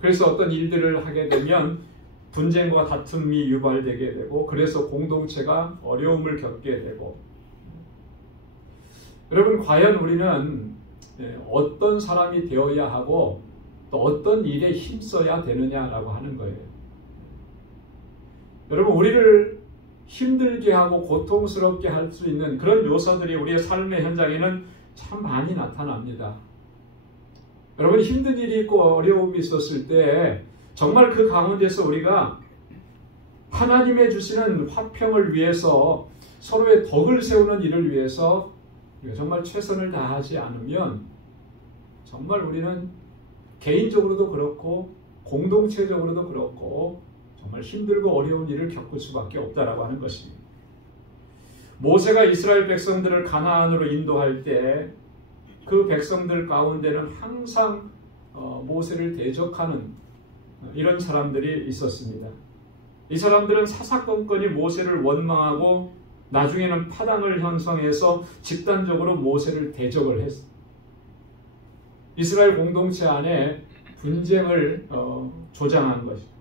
그래서 어떤 일들을 하게 되면 분쟁과 다툼이 유발되게 되고 그래서 공동체가 어려움을 겪게 되고. 여러분, 과연 우리는 어떤 사람이 되어야 하고 또 어떤 일에 힘써야 되느냐라고 하는 거예요. 여러분, 우리를 힘들게 하고 고통스럽게 할 수 있는 그런 요소들이 우리의 삶의 현장에는 참 많이 나타납니다. 여러분, 힘든 일이 있고 어려움이 있었을 때 정말 그 가운데서 우리가 하나님의 주시는 화평을 위해서 서로의 덕을 세우는 일을 위해서 정말 최선을 다하지 않으면 정말 우리는 개인적으로도 그렇고 공동체적으로도 그렇고 정말 힘들고 어려운 일을 겪을 수밖에 없다라고 하는 것입니다. 모세가 이스라엘 백성들을 가나안으로 인도할 때 그 백성들 가운데는 항상 모세를 대적하는 이런 사람들이 있었습니다. 이 사람들은 사사건건이 모세를 원망하고 나중에는 파당을 형성해서 집단적으로 모세를 대적을 했습니다. 이스라엘 공동체 안에 분쟁을 조장한 것입니다.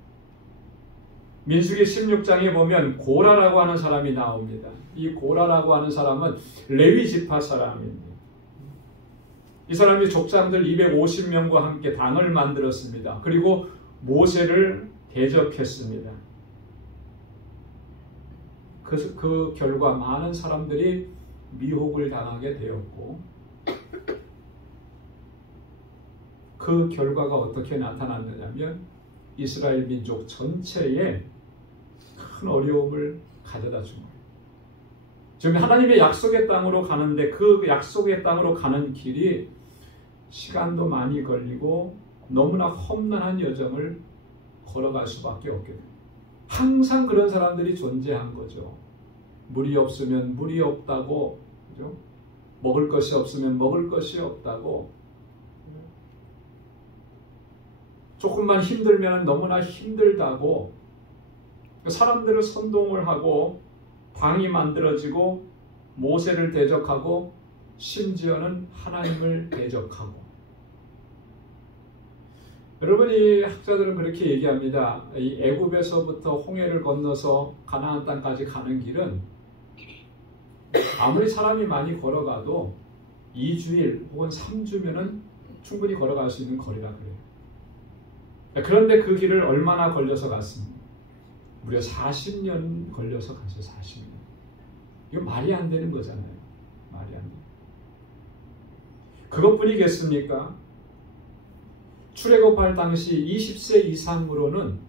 민수기 16장에 보면 고라라고 하는 사람이 나옵니다. 이 고라라고 하는 사람은 레위 지파 사람입니다. 이 사람이 족장들 250명과 함께 당을 만들었습니다. 그리고 모세를 대적했습니다. 그 결과 많은 사람들이 미혹을 당하게 되었고 그 결과가 어떻게 나타났느냐면 이스라엘 민족 전체에 큰 어려움을 가져다 준 거예요. 지금 하나님의 약속의 땅으로 가는데 그 약속의 땅으로 가는 길이 시간도 많이 걸리고 너무나 험난한 여정을 걸어갈 수밖에 없게 됩니다. 항상 그런 사람들이 존재한 거죠. 물이 없으면 물이 없다고, 그죠? 먹을 것이 없으면 먹을 것이 없다고, 조금만 힘들면 너무나 힘들다고, 사람들을 선동을 하고 당이 만들어지고 모세를 대적하고 심지어는 하나님을 대적하고. 여러분, 이 학자들은 그렇게 얘기합니다. 이 애굽에서부터 홍해를 건너서 가나안 땅까지 가는 길은 아무리 사람이 많이 걸어가도 2주일 혹은 3주면은 충분히 걸어갈 수 있는 거리라 그래요. 그런데 그 길을 얼마나 걸려서 갔습니까? 무려 40년 걸려서 갔어요. 40년. 이거 말이 안 되는 거잖아요. 말이 안 돼요. 그것뿐이겠습니까? 출애굽할 당시 20세 이상으로는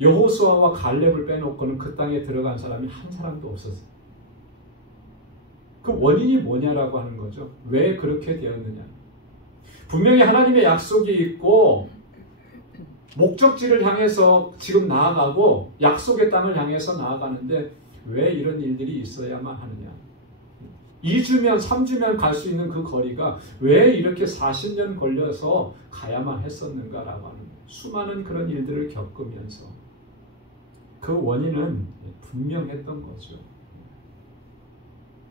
여호수아와 갈렙을 빼놓고는 그 땅에 들어간 사람이 한 사람도 없었어요. 그 원인이 뭐냐라고 하는 거죠. 왜 그렇게 되었느냐. 분명히 하나님의 약속이 있고 목적지를 향해서 지금 나아가고 약속의 땅을 향해서 나아가는데 왜 이런 일들이 있어야만 하느냐. 2주면 3주면 갈 수 있는 그 거리가 왜 이렇게 40년 걸려서 가야만 했었는가라고 하는 수많은 그런 일들을 겪으면서 그 원인은 분명했던 거죠.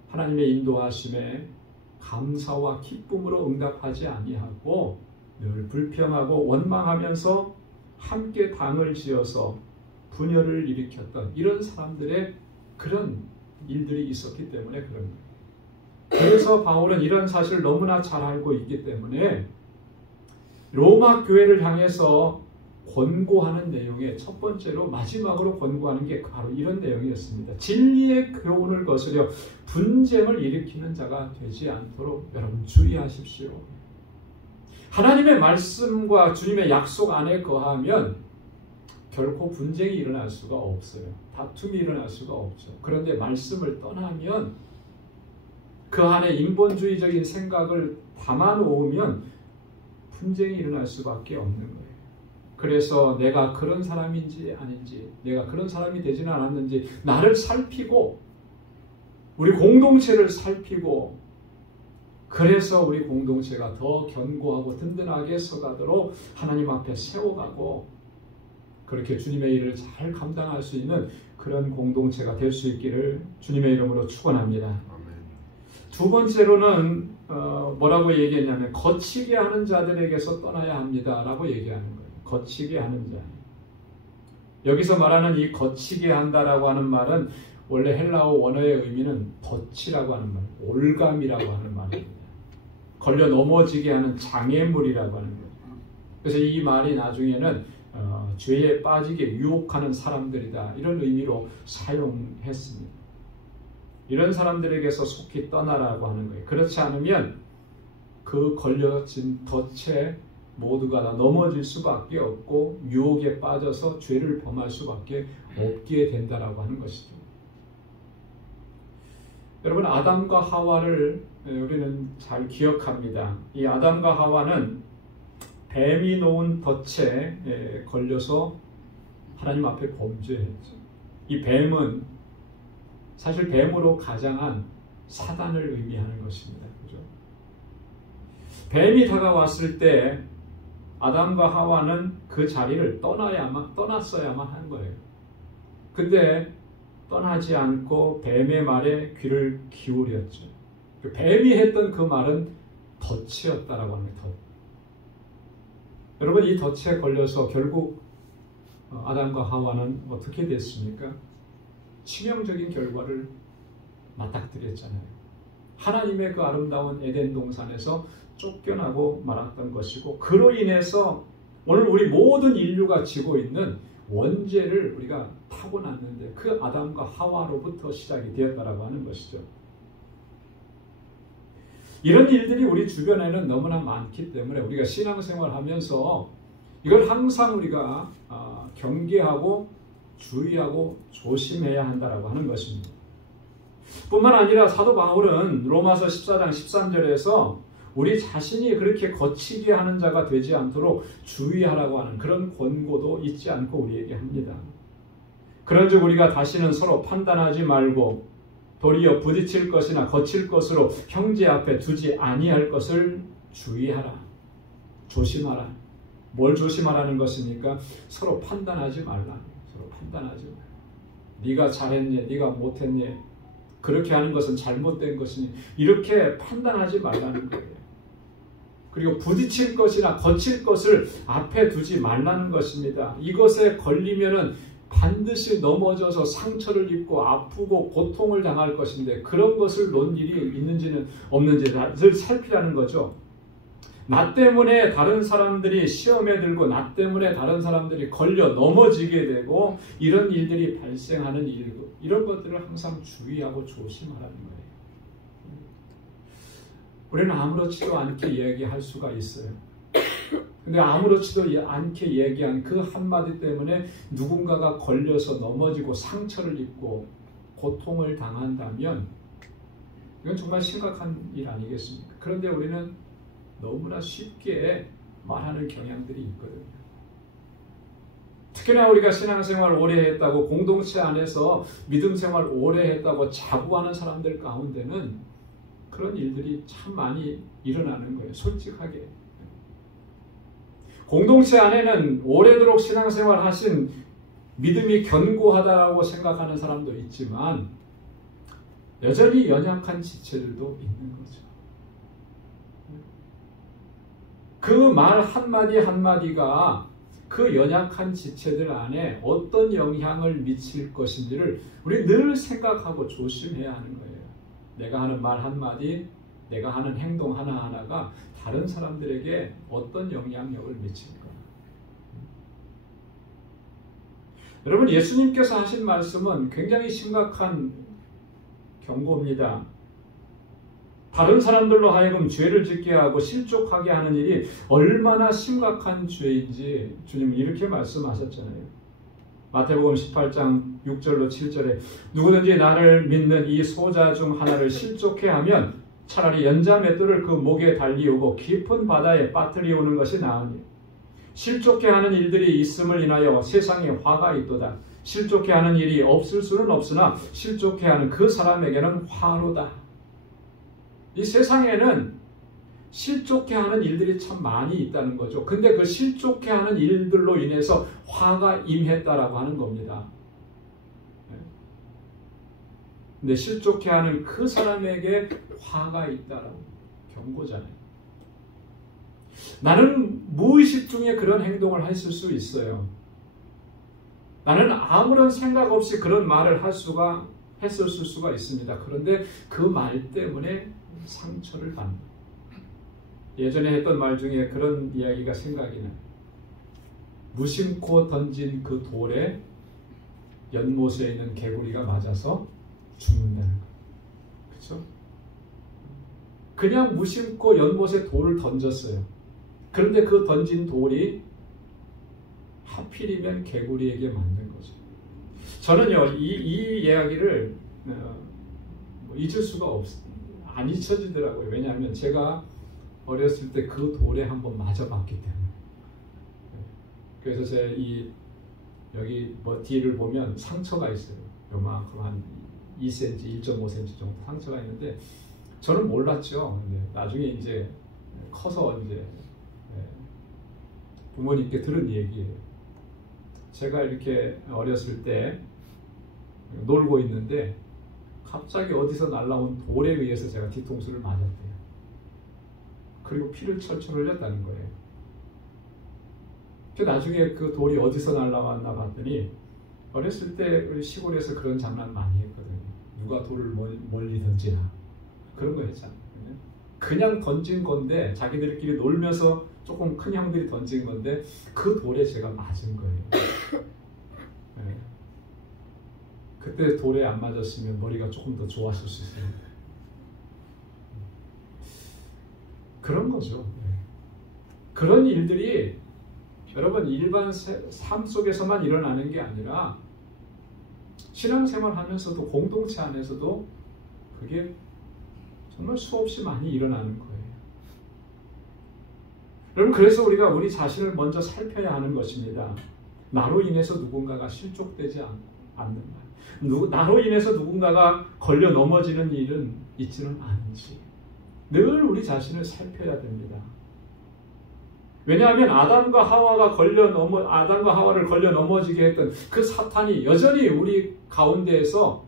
하나님의 인도하심에 감사와 기쁨으로 응답하지 아니하고 늘 불평하고 원망하면서 함께 당을 지어서 분열을 일으켰던 이런 사람들의 그런 일들이 있었기 때문에 그런 거예요. 그래서 바울은 이런 사실을 너무나 잘 알고 있기 때문에 로마 교회를 향해서 권고하는 내용의 첫 번째로 마지막으로 권고하는 게 바로 이런 내용이었습니다. 진리의 교훈을 거스려 분쟁을 일으키는 자가 되지 않도록 여러분 주의하십시오. 하나님의 말씀과 주님의 약속 안에 거하면 결코 분쟁이 일어날 수가 없어요. 다툼이 일어날 수가 없죠. 그런데 말씀을 떠나면 그 안에 인본주의적인 생각을 담아놓으면 분쟁이 일어날 수밖에 없는 거예요. 그래서 내가 그런 사람인지 아닌지, 내가 그런 사람이 되지는 않았는지 나를 살피고 우리 공동체를 살피고 그래서 우리 공동체가 더 견고하고 든든하게 서가도록 하나님 앞에 세워가고 그렇게 주님의 일을 잘 감당할 수 있는 그런 공동체가 될 수 있기를 주님의 이름으로 축원합니다. 두 번째로는 뭐라고 얘기했냐면 거치게 하는 자들에게서 떠나야 합니다 라고 얘기하는 거예요. 거치게 하는 자. 여기서 말하는 이 거치게 한다라고 하는 말은 원래 헬라어 원어의 의미는 덫이라고 하는 말, 올감이라고 하는 말입니다. 걸려 넘어지게 하는 장애물이라고 하는 거예요. 그래서 이 말이 나중에는 죄에 빠지게 유혹하는 사람들이다 이런 의미로 사용했습니다. 이런 사람들에게서 속히 떠나라고 하는 거예요. 그렇지 않으면 그 걸려진 덫에 모두가 다 넘어질 수밖에 없고 유혹에 빠져서 죄를 범할 수밖에 없게 된다라고 하는 것이죠. 여러분 아담과 하와를 우리는 잘 기억합니다. 이 아담과 하와는 뱀이 놓은 덫에 걸려서 하나님 앞에 범죄했죠. 이 뱀은 사실 뱀으로 가장한 사단을 의미하는 것입니다. 그죠? 뱀이 다가왔을 때 아담과 하와는 그 자리를 떠났어야만 한 거예요. 근데 떠나지 않고 뱀의 말에 귀를 기울였죠. 뱀이 했던 그 말은 덫이었다라고 합니다. 덫. 여러분 이 덫에 걸려서 결국 아담과 하와는 어떻게 됐습니까? 치명적인 결과를 맞닥뜨렸잖아요. 하나님의 그 아름다운 에덴 동산에서 쫓겨나고 말았던 것이고 그로 인해서 오늘 우리 모든 인류가 지고 있는 원죄를 우리가 타고났는데 그 아담과 하와로부터 시작이 되었다라고 하는 것이죠. 이런 일들이 우리 주변에는 너무나 많기 때문에 우리가 신앙생활하면서 이걸 항상 우리가 경계하고 주의하고 조심해야 한다라고 하는 것입니다. 뿐만 아니라 사도 바울은 로마서 14장 13절에서 우리 자신이 그렇게 거치게 하는 자가 되지 않도록 주의하라고 하는 그런 권고도 잊지 않고 우리에게 합니다. 그런즉 우리가 다시는 서로 판단하지 말고 도리어 부딪힐 것이나 거칠 것으로 형제 앞에 두지 아니할 것을 주의하라. 조심하라. 뭘 조심하라는 것입니까? 서로 판단하지 말라. 서로 판단하지 말라. 네가 잘했니? 네가 못했니? 그렇게 하는 것은 잘못된 것이니 이렇게 판단하지 말라는 거예요. 그리고 부딪힐 것이나 거칠 것을 앞에 두지 말라는 것입니다. 이것에 걸리면은 반드시 넘어져서 상처를 입고 아프고 고통을 당할 것인데 그런 것을 놓은 일이 있는지는 없는지를 살피라는 거죠. 나 때문에 다른 사람들이 시험에 들고 나 때문에 다른 사람들이 걸려 넘어지게 되고 이런 일들이 발생하는 일들, 이런 것들을 항상 주의하고 조심하라는 거예요. 우리는 아무렇지도 않게 얘기할 수가 있어요. 근데 아무렇지도 않게 얘기한 그 한마디 때문에 누군가가 걸려서 넘어지고 상처를 입고 고통을 당한다면 이건 정말 심각한 일 아니겠습니까? 그런데 우리는 너무나 쉽게 말하는 경향들이 있거든요. 특히나 우리가 신앙생활 오래 했다고, 공동체 안에서 믿음 생활 오래 했다고 자부하는 사람들 가운데는 그런 일들이 참 많이 일어나는 거예요. 솔직하게. 공동체 안에는 오래도록 신앙생활 하신 믿음이 견고하다고 생각하는 사람도 있지만 여전히 연약한 지체들도 있는 거죠. 그 말 한마디 한마디가 그 연약한 지체들 안에 어떤 영향을 미칠 것인지를 우리 늘 생각하고 조심해야 하는 거예요. 내가 하는 말 한마디, 내가 하는 행동 하나하나가 다른 사람들에게 어떤 영향력을 미칠까. 여러분, 예수님께서 하신 말씀은 굉장히 심각한 경고입니다. 다른 사람들로 하여금 죄를 짓게 하고 실족하게 하는 일이 얼마나 심각한 죄인지 주님은 이렇게 말씀하셨잖아요. 마태복음 18장 6절로 7절에 누구든지 나를 믿는 이 소자 중 하나를 실족해 하면 차라리 연자 맷돌을 그 목에 달리우고 깊은 바다에 빠뜨리우는 것이 나으니 실족해 하는 일들이 있음을 인하여 세상에 화가 있도다. 실족해 하는 일이 없을 수는 없으나 실족해 하는 그 사람에게는 화로다. 이 세상에는 실족해 하는 일들이 참 많이 있다는 거죠. 근데 그 실족해 하는 일들로 인해서 화가 임했다라고 하는 겁니다. 근데 실족해 하는 그 사람에게 화가 있다라고 경고잖아요. 나는 무의식 중에 그런 행동을 했을 수 있어요. 나는 아무런 생각 없이 그런 말을 했었을 수가 있습니다. 그런데 그 말 때문에 상처를 받는. 예전에 했던 말 중에 그런 이야기가 생각이 나요. 무심코 던진 그 돌에 연못에 있는 개구리가 맞아서 죽는다는 거예요. 그렇죠? 그냥 무심코 연못에 돌을 던졌어요. 그런데 그 던진 돌이 하필이면 개구리에게 맞는 거죠. 저는요, 이 이야기를 잊을 수가 없어요. 안 잊혀지더라고요. 왜냐하면 제가 어렸을 때 그 돌에 한번 맞아봤기 때문에. 그래서 제 여기 뒤를 보면 상처가 있어요. 요만큼 한 2cm, 1.5cm 정도 상처가 있는데 저는 몰랐죠. 근데 나중에 이제 커서 이제 부모님께 들은 얘기예요. 제가 이렇게 어렸을 때 놀고 있는데 갑자기 어디서 날라온 돌에 의해서 제가 뒤통수를 맞았대요. 그리고 피를 철철 흘렸다는 거예요. 나중에 그 돌이 어디서 날라왔나 봤더니 어렸을 때 우리 시골에서 그런 장난 많이 했거든요. 누가 돌을 멀리 던지나 그런 거 했잖아요. 그냥 던진 건데 자기들끼리 놀면서 조금 큰 형들이 던진 건데 그 돌에 제가 맞은 거예요. 네. 그때 돌에 안 맞았으면 머리가 조금 더 좋았을 수 있어요. 그런 거죠. 네. 그런 일들이 여러분 일반 삶 속에서만 일어나는 게 아니라 신앙생활 하면서도 공동체 안에서도 그게 정말 수없이 많이 일어나는 거예요. 여러분, 그래서 우리가 우리 자신을 먼저 살펴야 하는 것입니다. 나로 인해서 누군가가 실족되지 않는 말, 나로 인해서 누군가가 걸려 넘어지는 일은 있지는 않은지 늘 우리 자신을 살펴야 됩니다. 왜냐하면 아담과 하와를 걸려 넘어지게 했던 그 사탄이 여전히 우리 가운데에서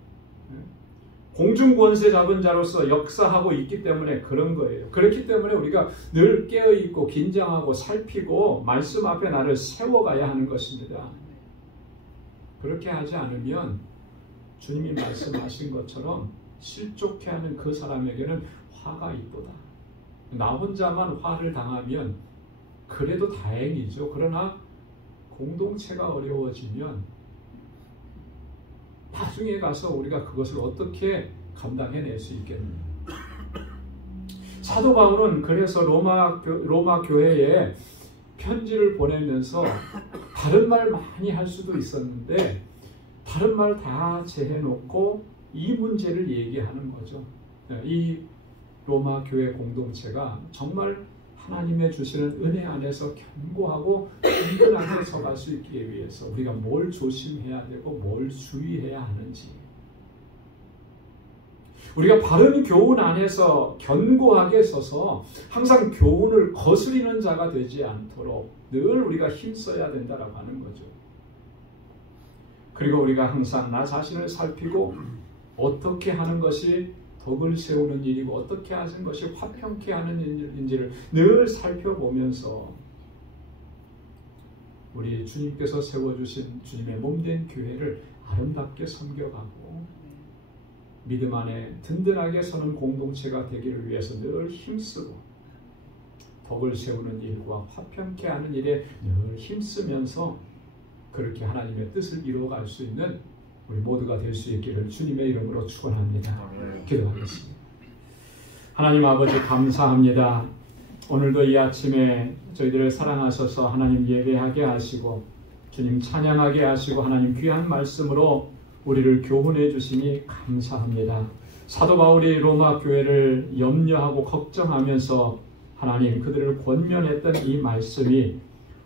공중 권세 잡은 자로서 역사하고 있기 때문에 그런 거예요. 그렇기 때문에 우리가 늘 깨어있고 긴장하고 살피고 말씀 앞에 나를 세워가야 하는 것입니다. 그렇게 하지 않으면 주님이 말씀하신 것처럼 실족해하는 그 사람에게는 화가 있도다. 나 혼자만 화를 당하면 그래도 다행이죠. 그러나 공동체가 어려워지면 나중에 가서 우리가 그것을 어떻게 감당해낼 수 있겠느냐. 사도 바울은 그래서 로마 교회에 편지를 보내면서 다른 말 많이 할 수도 있었는데 다른 말 다 제해놓고 이 문제를 얘기하는 거죠. 이 로마 교회 공동체가 정말 하나님의 주시는 은혜 안에서 견고하고 든든하게 서갈 수 있기 위해서 우리가 뭘 조심해야 되고 뭘 주의해야 하는지, 우리가 바른 교훈 안에서 견고하게 서서 항상 교훈을 거스리는 자가 되지 않도록 늘 우리가 힘써야 된다라고 하는 거죠. 그리고 우리가 항상 나 자신을 살피고 어떻게 하는 것이 덕을 세우는 일이고 어떻게 하는 것이 화평케 하는 일인지를 늘 살펴보면서 우리 주님께서 세워주신 주님의 몸된 교회를 아름답게 섬겨가고 믿음 안에 든든하게 서는 공동체가 되기를 위해서 늘 힘쓰고 덕을 세우는 일과 화평케 하는 일에 늘 힘쓰면서 그렇게 하나님의 뜻을 이루어갈 수 있는 우리 모두가 될 수 있기를 주님의 이름으로 축원합니다. 기도하겠습니다. 하나님 아버지 감사합니다. 오늘도 이 아침에 저희들을 사랑하셔서 하나님 예배하게 하시고 주님 찬양하게 하시고 하나님 귀한 말씀으로 우리를 교훈해 주시니 감사합니다. 사도 바울이 로마 교회를 염려하고 걱정하면서 하나님 그들을 권면했던 이 말씀이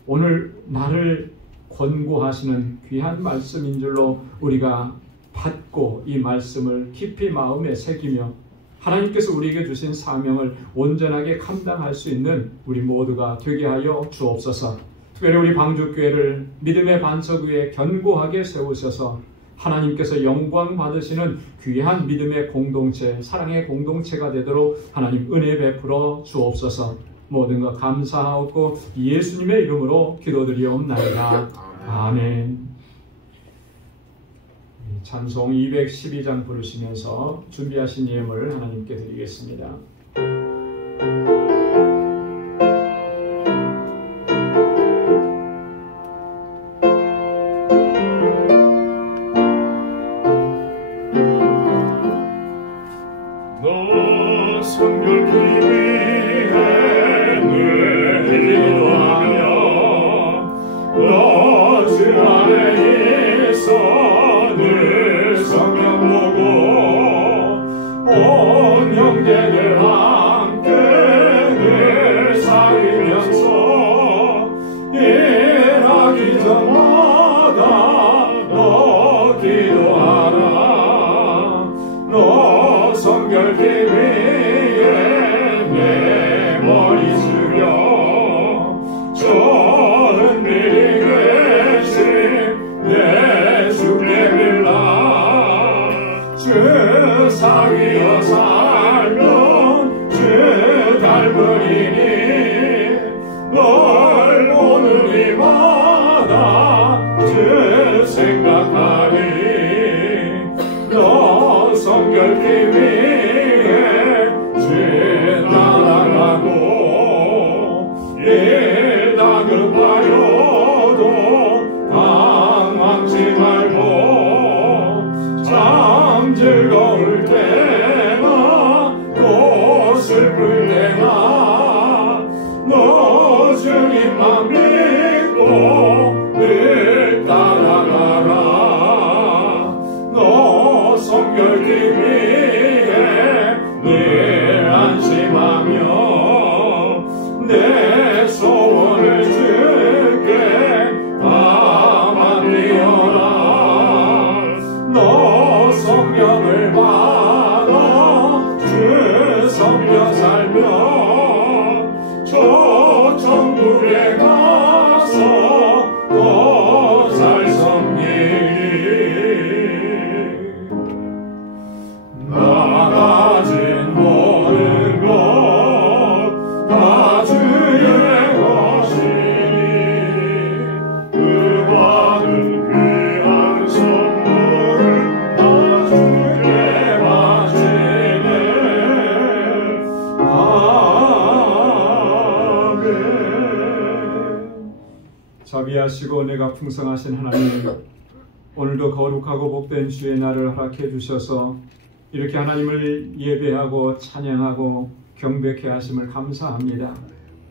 오늘 나를 권고하시는 귀한 말씀인 줄로 우리가 받고 이 말씀을 깊이 마음에 새기며 하나님께서 우리에게 주신 사명을 온전하게 감당할 수 있는 우리 모두가 되게 하여 주옵소서. 특별히 우리 방주교회를 믿음의 반석 위에 견고하게 세우셔서 하나님께서 영광 받으시는 귀한 믿음의 공동체, 사랑의 공동체가 되도록 하나님 은혜 베풀어 주옵소서. 모든 것 감사하고 예수님의 이름으로 기도드리옵나이다. 아멘. 찬송 212장 부르시면서 준비하신 예물을 하나님께 드리겠습니다. 너 성결케 위해 늘 기도하며 너 주 안에 있어 늘 성경 보고 온 형제들 함께 늘 사귀면서 일하기 전마다 너 기도하라. 너 성결케 위해 내 머리 숙여 저 은밀히 계신 내 주께 빌라. 주 사귀어 살면 주 닮으리니 널 보는 이마다 주 생각하리. 너 성결케 위해 주 따라가고 일 다급하여도 당황치 말고 참 즐거울 때나 또 슬플 때나 너 주님만 믿고 늘 따라가라. 너 성결케 위해 늘 안심하며 내 소원을 주께 다 맡기어라. 너 성령을 받아 주 섬겨 살며 저 천국에 가서 더 잘 섬기리. 나 가진 모든 것 다 주의 것이니 그 받은 귀한 선물을 다 주께 바치네. 아멘. 자비하시고 은혜가 풍성하신 하나님, 오늘도 거룩하고 복된 주의 날을 허락해 주셔서 이렇게 하나님을 예배하고 찬양하고 경배케 하심을 감사합니다.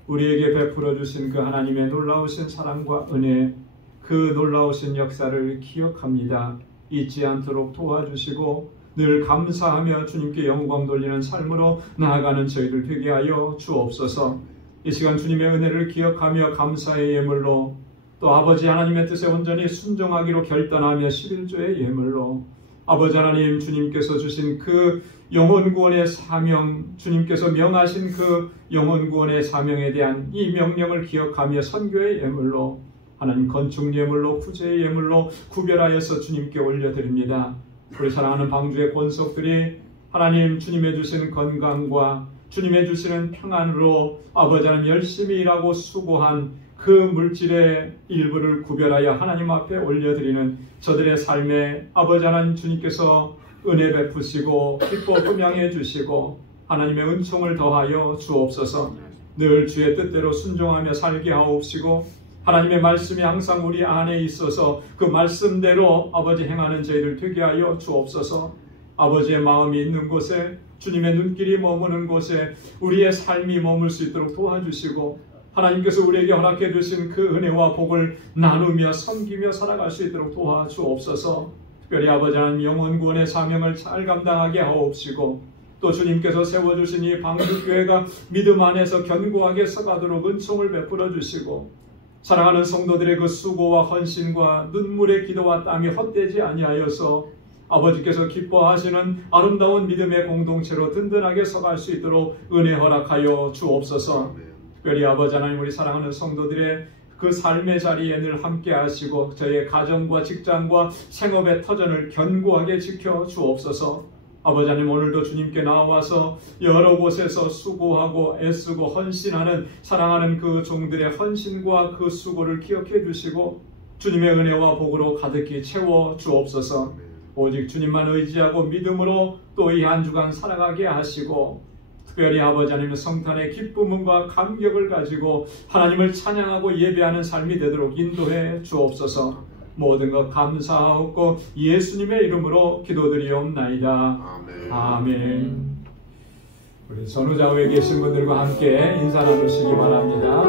우리에게 베풀어 주신 그 하나님의 놀라우신 사랑과 은혜, 그 놀라우신 역사를 기억합니다. 잊지 않도록 도와주시고 늘 감사하며 주님께 영광 돌리는 삶으로 나아가는 저희들 되게 하여 주옵소서. 이 시간 주님의 은혜를 기억하며 감사의 예물로, 또 아버지 하나님의 뜻에 온전히 순종하기로 결단하며 11조의 예물로, 아버지 하나님 주님께서 주신 그 영혼 구원의 사명, 주님께서 명하신 그 영혼 구원의 사명에 대한 이 명령을 기억하며 선교의 예물로, 하나님 건축 예물로, 구제의 예물로 구별하여서 주님께 올려드립니다. 우리 사랑하는 방주의 권속들이 하나님 주님의 주신 건강과 주님의 주시는 평안으로 아버지 하나님 열심히 일하고 수고한 그 물질의 일부를 구별하여 하나님 앞에 올려드리는 저들의 삶에 아버지 하나님 주님께서 은혜 베푸시고 기뻐 흠양해 주시고 하나님의 은총을 더하여 주옵소서. 늘 주의 뜻대로 순종하며 살게 하옵시고 하나님의 말씀이 항상 우리 안에 있어서 그 말씀대로 아버지 행하는 저희들 되게 하여 주옵소서. 아버지의 마음이 있는 곳에, 주님의 눈길이 머무는 곳에 우리의 삶이 머물 수 있도록 도와주시고 하나님께서 우리에게 허락해 주신 그 은혜와 복을 나누며 섬기며 살아갈 수 있도록 도와주옵소서. 특별히 아버지 하나님 영혼 구원의 사명을 잘 감당하게 하옵시고 또 주님께서 세워주신 이 방주교회가 믿음 안에서 견고하게 서가도록 은총을 베풀어 주시고 사랑하는 성도들의 그 수고와 헌신과 눈물의 기도와 땀이 헛되지 아니하여서 아버지께서 기뻐하시는 아름다운 믿음의 공동체로 든든하게 서갈 수 있도록 은혜 허락하여 주옵소서. 특별히 아버지 하나님 우리 사랑하는 성도들의 그 삶의 자리에 늘 함께 하시고 저희의 가정과 직장과 생업의 터전을 견고하게 지켜 주옵소서. 아버지 하나님 오늘도 주님께 나와서 여러 곳에서 수고하고 애쓰고 헌신하는 사랑하는 그 종들의 헌신과 그 수고를 기억해 주시고 주님의 은혜와 복으로 가득히 채워 주옵소서. 오직 주님만 의지하고 믿음으로 또 이 한 주간 살아가게 하시고 특별히 아버지 하나님의 성탄의 기쁨과 감격을 가지고 하나님을 찬양하고 예배하는 삶이 되도록 인도해 주옵소서. 모든 것 감사하옵고 예수님의 이름으로 기도드리옵나이다. 아멘. 우리 선우좌우에 계신 분들과 함께 인사 나누시기 바랍니다.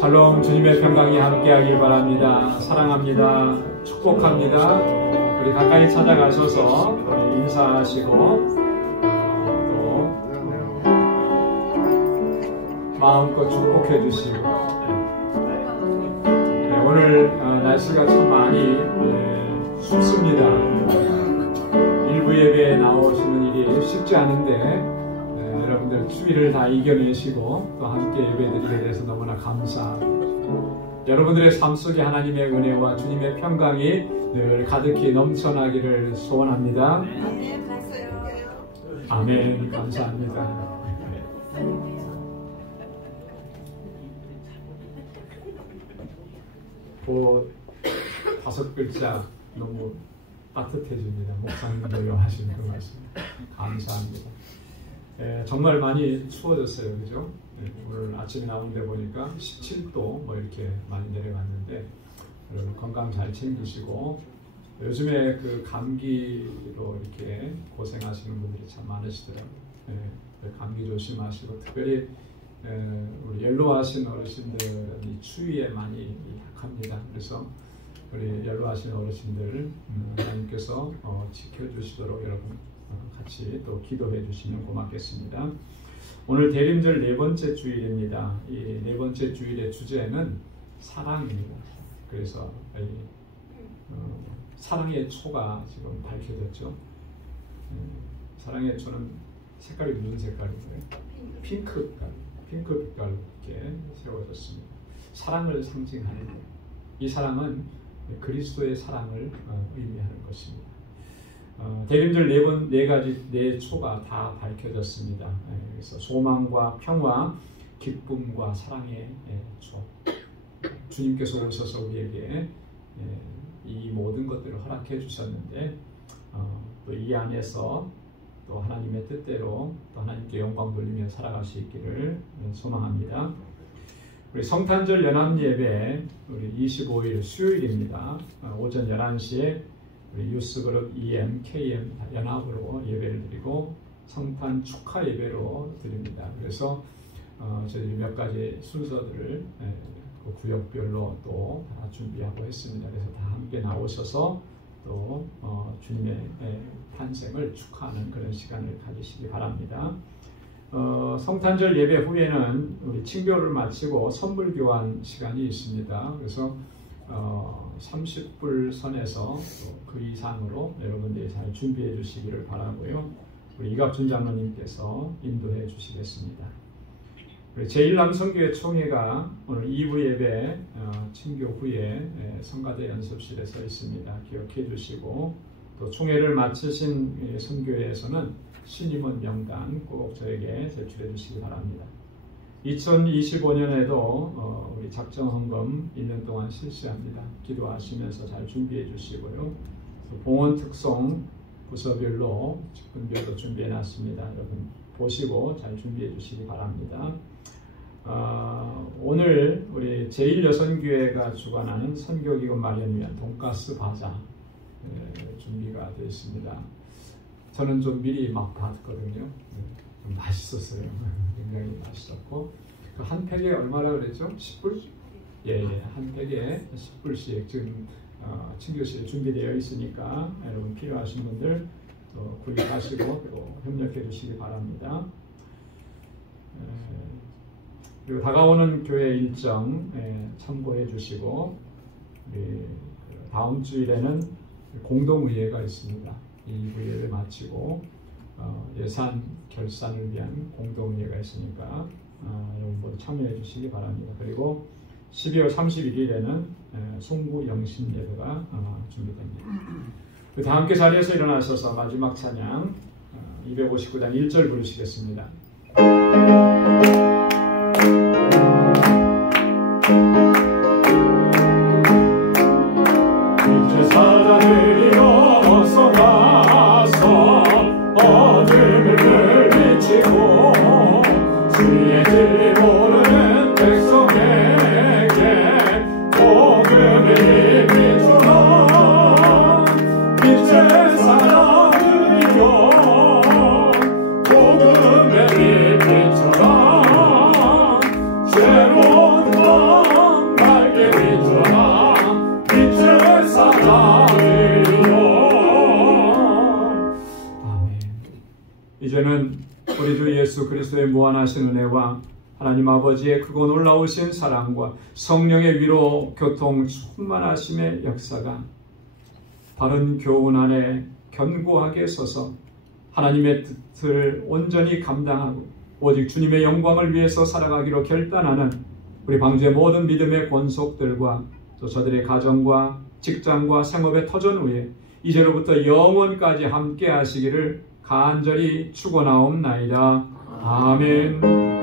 샬롬, 주님의 평강이 함께하길 바랍니다. 사랑합니다. 축복합니다. 우리 가까이 찾아가셔서 우리 인사하시고 마음껏 축복해 주시고 오늘 날씨가 참 많이 춥습니다. 일부 예배에 나오시는 일이 쉽지 않은데 여러분들 추위를 다 이겨내시고 또 함께 예배드리게 돼서 너무나 감사합니다. 여러분들의 삶 속에 하나님의 은혜와 주님의 평강이 늘 가득히 넘쳐나기를 소원합니다. 아멘. 감사합니다. 그 5글자 너무 따뜻해집니다. 목사님들로 하시는 그 말씀 감사합니다. 정말 많이 추워졌어요, 그죠? 오늘 아침에 나온 데 보니까 17도 뭐 이렇게 많이 내려갔는데 여러분 건강 잘 챙기시고 요즘에 그 감기로 이렇게 고생하시는 분들이 참 많으시더라고요. 감기 조심하시고 특별히 우리 연로하신 어르신들은 이 추위에 많이 약합니다. 그래서 우리 연로하신 어르신들 하나님께서 지켜주시도록 여러분 같이 또 기도해 주시면 고맙겠습니다. 오늘 대림절 4번째 주일입니다. 이 4번째 주일의 주제는 사랑입니다. 그래서 사랑의 초가 지금 밝혀졌죠. 사랑의 초는 색깔이 무슨 색깔인가요? 핑크 색깔. 핑크 빛깔로 이렇게 세워졌습니다. 사랑을 상징하는 거예요. 이 사랑은 그리스도의 사랑을 의미하는 것입니다. 대림절 4 초가 다 밝혀졌습니다. 그래서 소망과 평화, 기쁨과 사랑의 초. 주님께서 오셔서 우리에게 이 모든 것들을 허락해 주셨는데 또 이 안에서 또 하나님의 뜻대로 또 하나님께 영광 돌리며 살아갈 수 있기를 소망합니다. 우리 성탄절 연합예배 우리 25일 수요일입니다. 오전 11시에 우리 유스그룹 EM, KM 연합으로 예배를 드리고 성탄 축하 예배로 드립니다. 그래서 저희들이 몇 가지 순서들을 그 구역별로 또 다 준비하고 했습니다. 그래서 다 함께 나오셔서 또 주님의 탄생을 축하하는 그런 시간을 가지시기 바랍니다. 성탄절 예배 후에는 우리 칭교를 마치고 선물 교환 시간이 있습니다. 그래서 30불 선에서 그 이상으로 여러분들이 잘 준비해 주시기를 바라고요. 우리 이갑준 장로님께서 인도해 주시겠습니다. 제1남성교회 총회가 오늘 2부 예배 칭교 후에 성가대 연습실에서 있습니다. 기억해 주시고 또 총회를 마치신 선교회에서는 신임원 명단 꼭 저에게 제출해 주시기 바랍니다. 2025년에도 우리 작정헌금 1년 동안 실시합니다. 기도하시면서 잘 준비해 주시고요. 봉헌 특송 부서별로 직분별로 준비해 놨습니다. 여러분 보시고 잘 준비해 주시기 바랍니다. 오늘 우리 제1여선교회가 주관하는 선교기금 마련 위한 돈가스 과자 준비가 되어 있습니다. 저는 좀 미리 막 봤거든요. 좀 맛있었어요. 굉장히 맛있었고 그 한 팩에 얼마나 그랬죠? 10불? 예, 한 팩에 10불씩 지금 친교실에 준비되어 있으니까 여러분 필요하신 분들 또 구입하시고 또 협력해 주시기 바랍니다. 그리고 다가오는 교회 일정 참고해 주시고 다음 주일에는 공동의회가 있습니다. 이 의회를 마치고 예산 결산을 위한 공동의회가 있으니까 여러분 모두 참여해 주시기 바랍니다. 그리고 12월 31일에는 송구 영신 예배가 준비됩니다. 다 함께 자리에서 일어나셔서 마지막 찬양 259단 1절 부르시겠습니다. 이제 사자들이 어서 가서 어둠을 물리치고 주의 진리 모르는 백성에게 복음을 비추라. 빛의 사람들이여 복음을 비춰라. 새로운 밤 밝게 비춰라. 빛의 사람들이여. 아멘. 이제는 우리 주 예수 그리스도의 무한하신 은혜와 하나님 아버지의 크고 놀라우신 사랑과 성령의 위로 교통 충만하심의 역사가 바른 교훈 안에 견고하게 서서 하나님의 뜻을 온전히 감당하고 오직 주님의 영광을 위해서 살아가기로 결단하는 우리 방주의 모든 믿음의 권속들과 또 저들의 가정과 직장과 생업의 터전 위에 이제로부터 영원까지 함께 하시기를 간절히 축원하옵나이다. 아멘.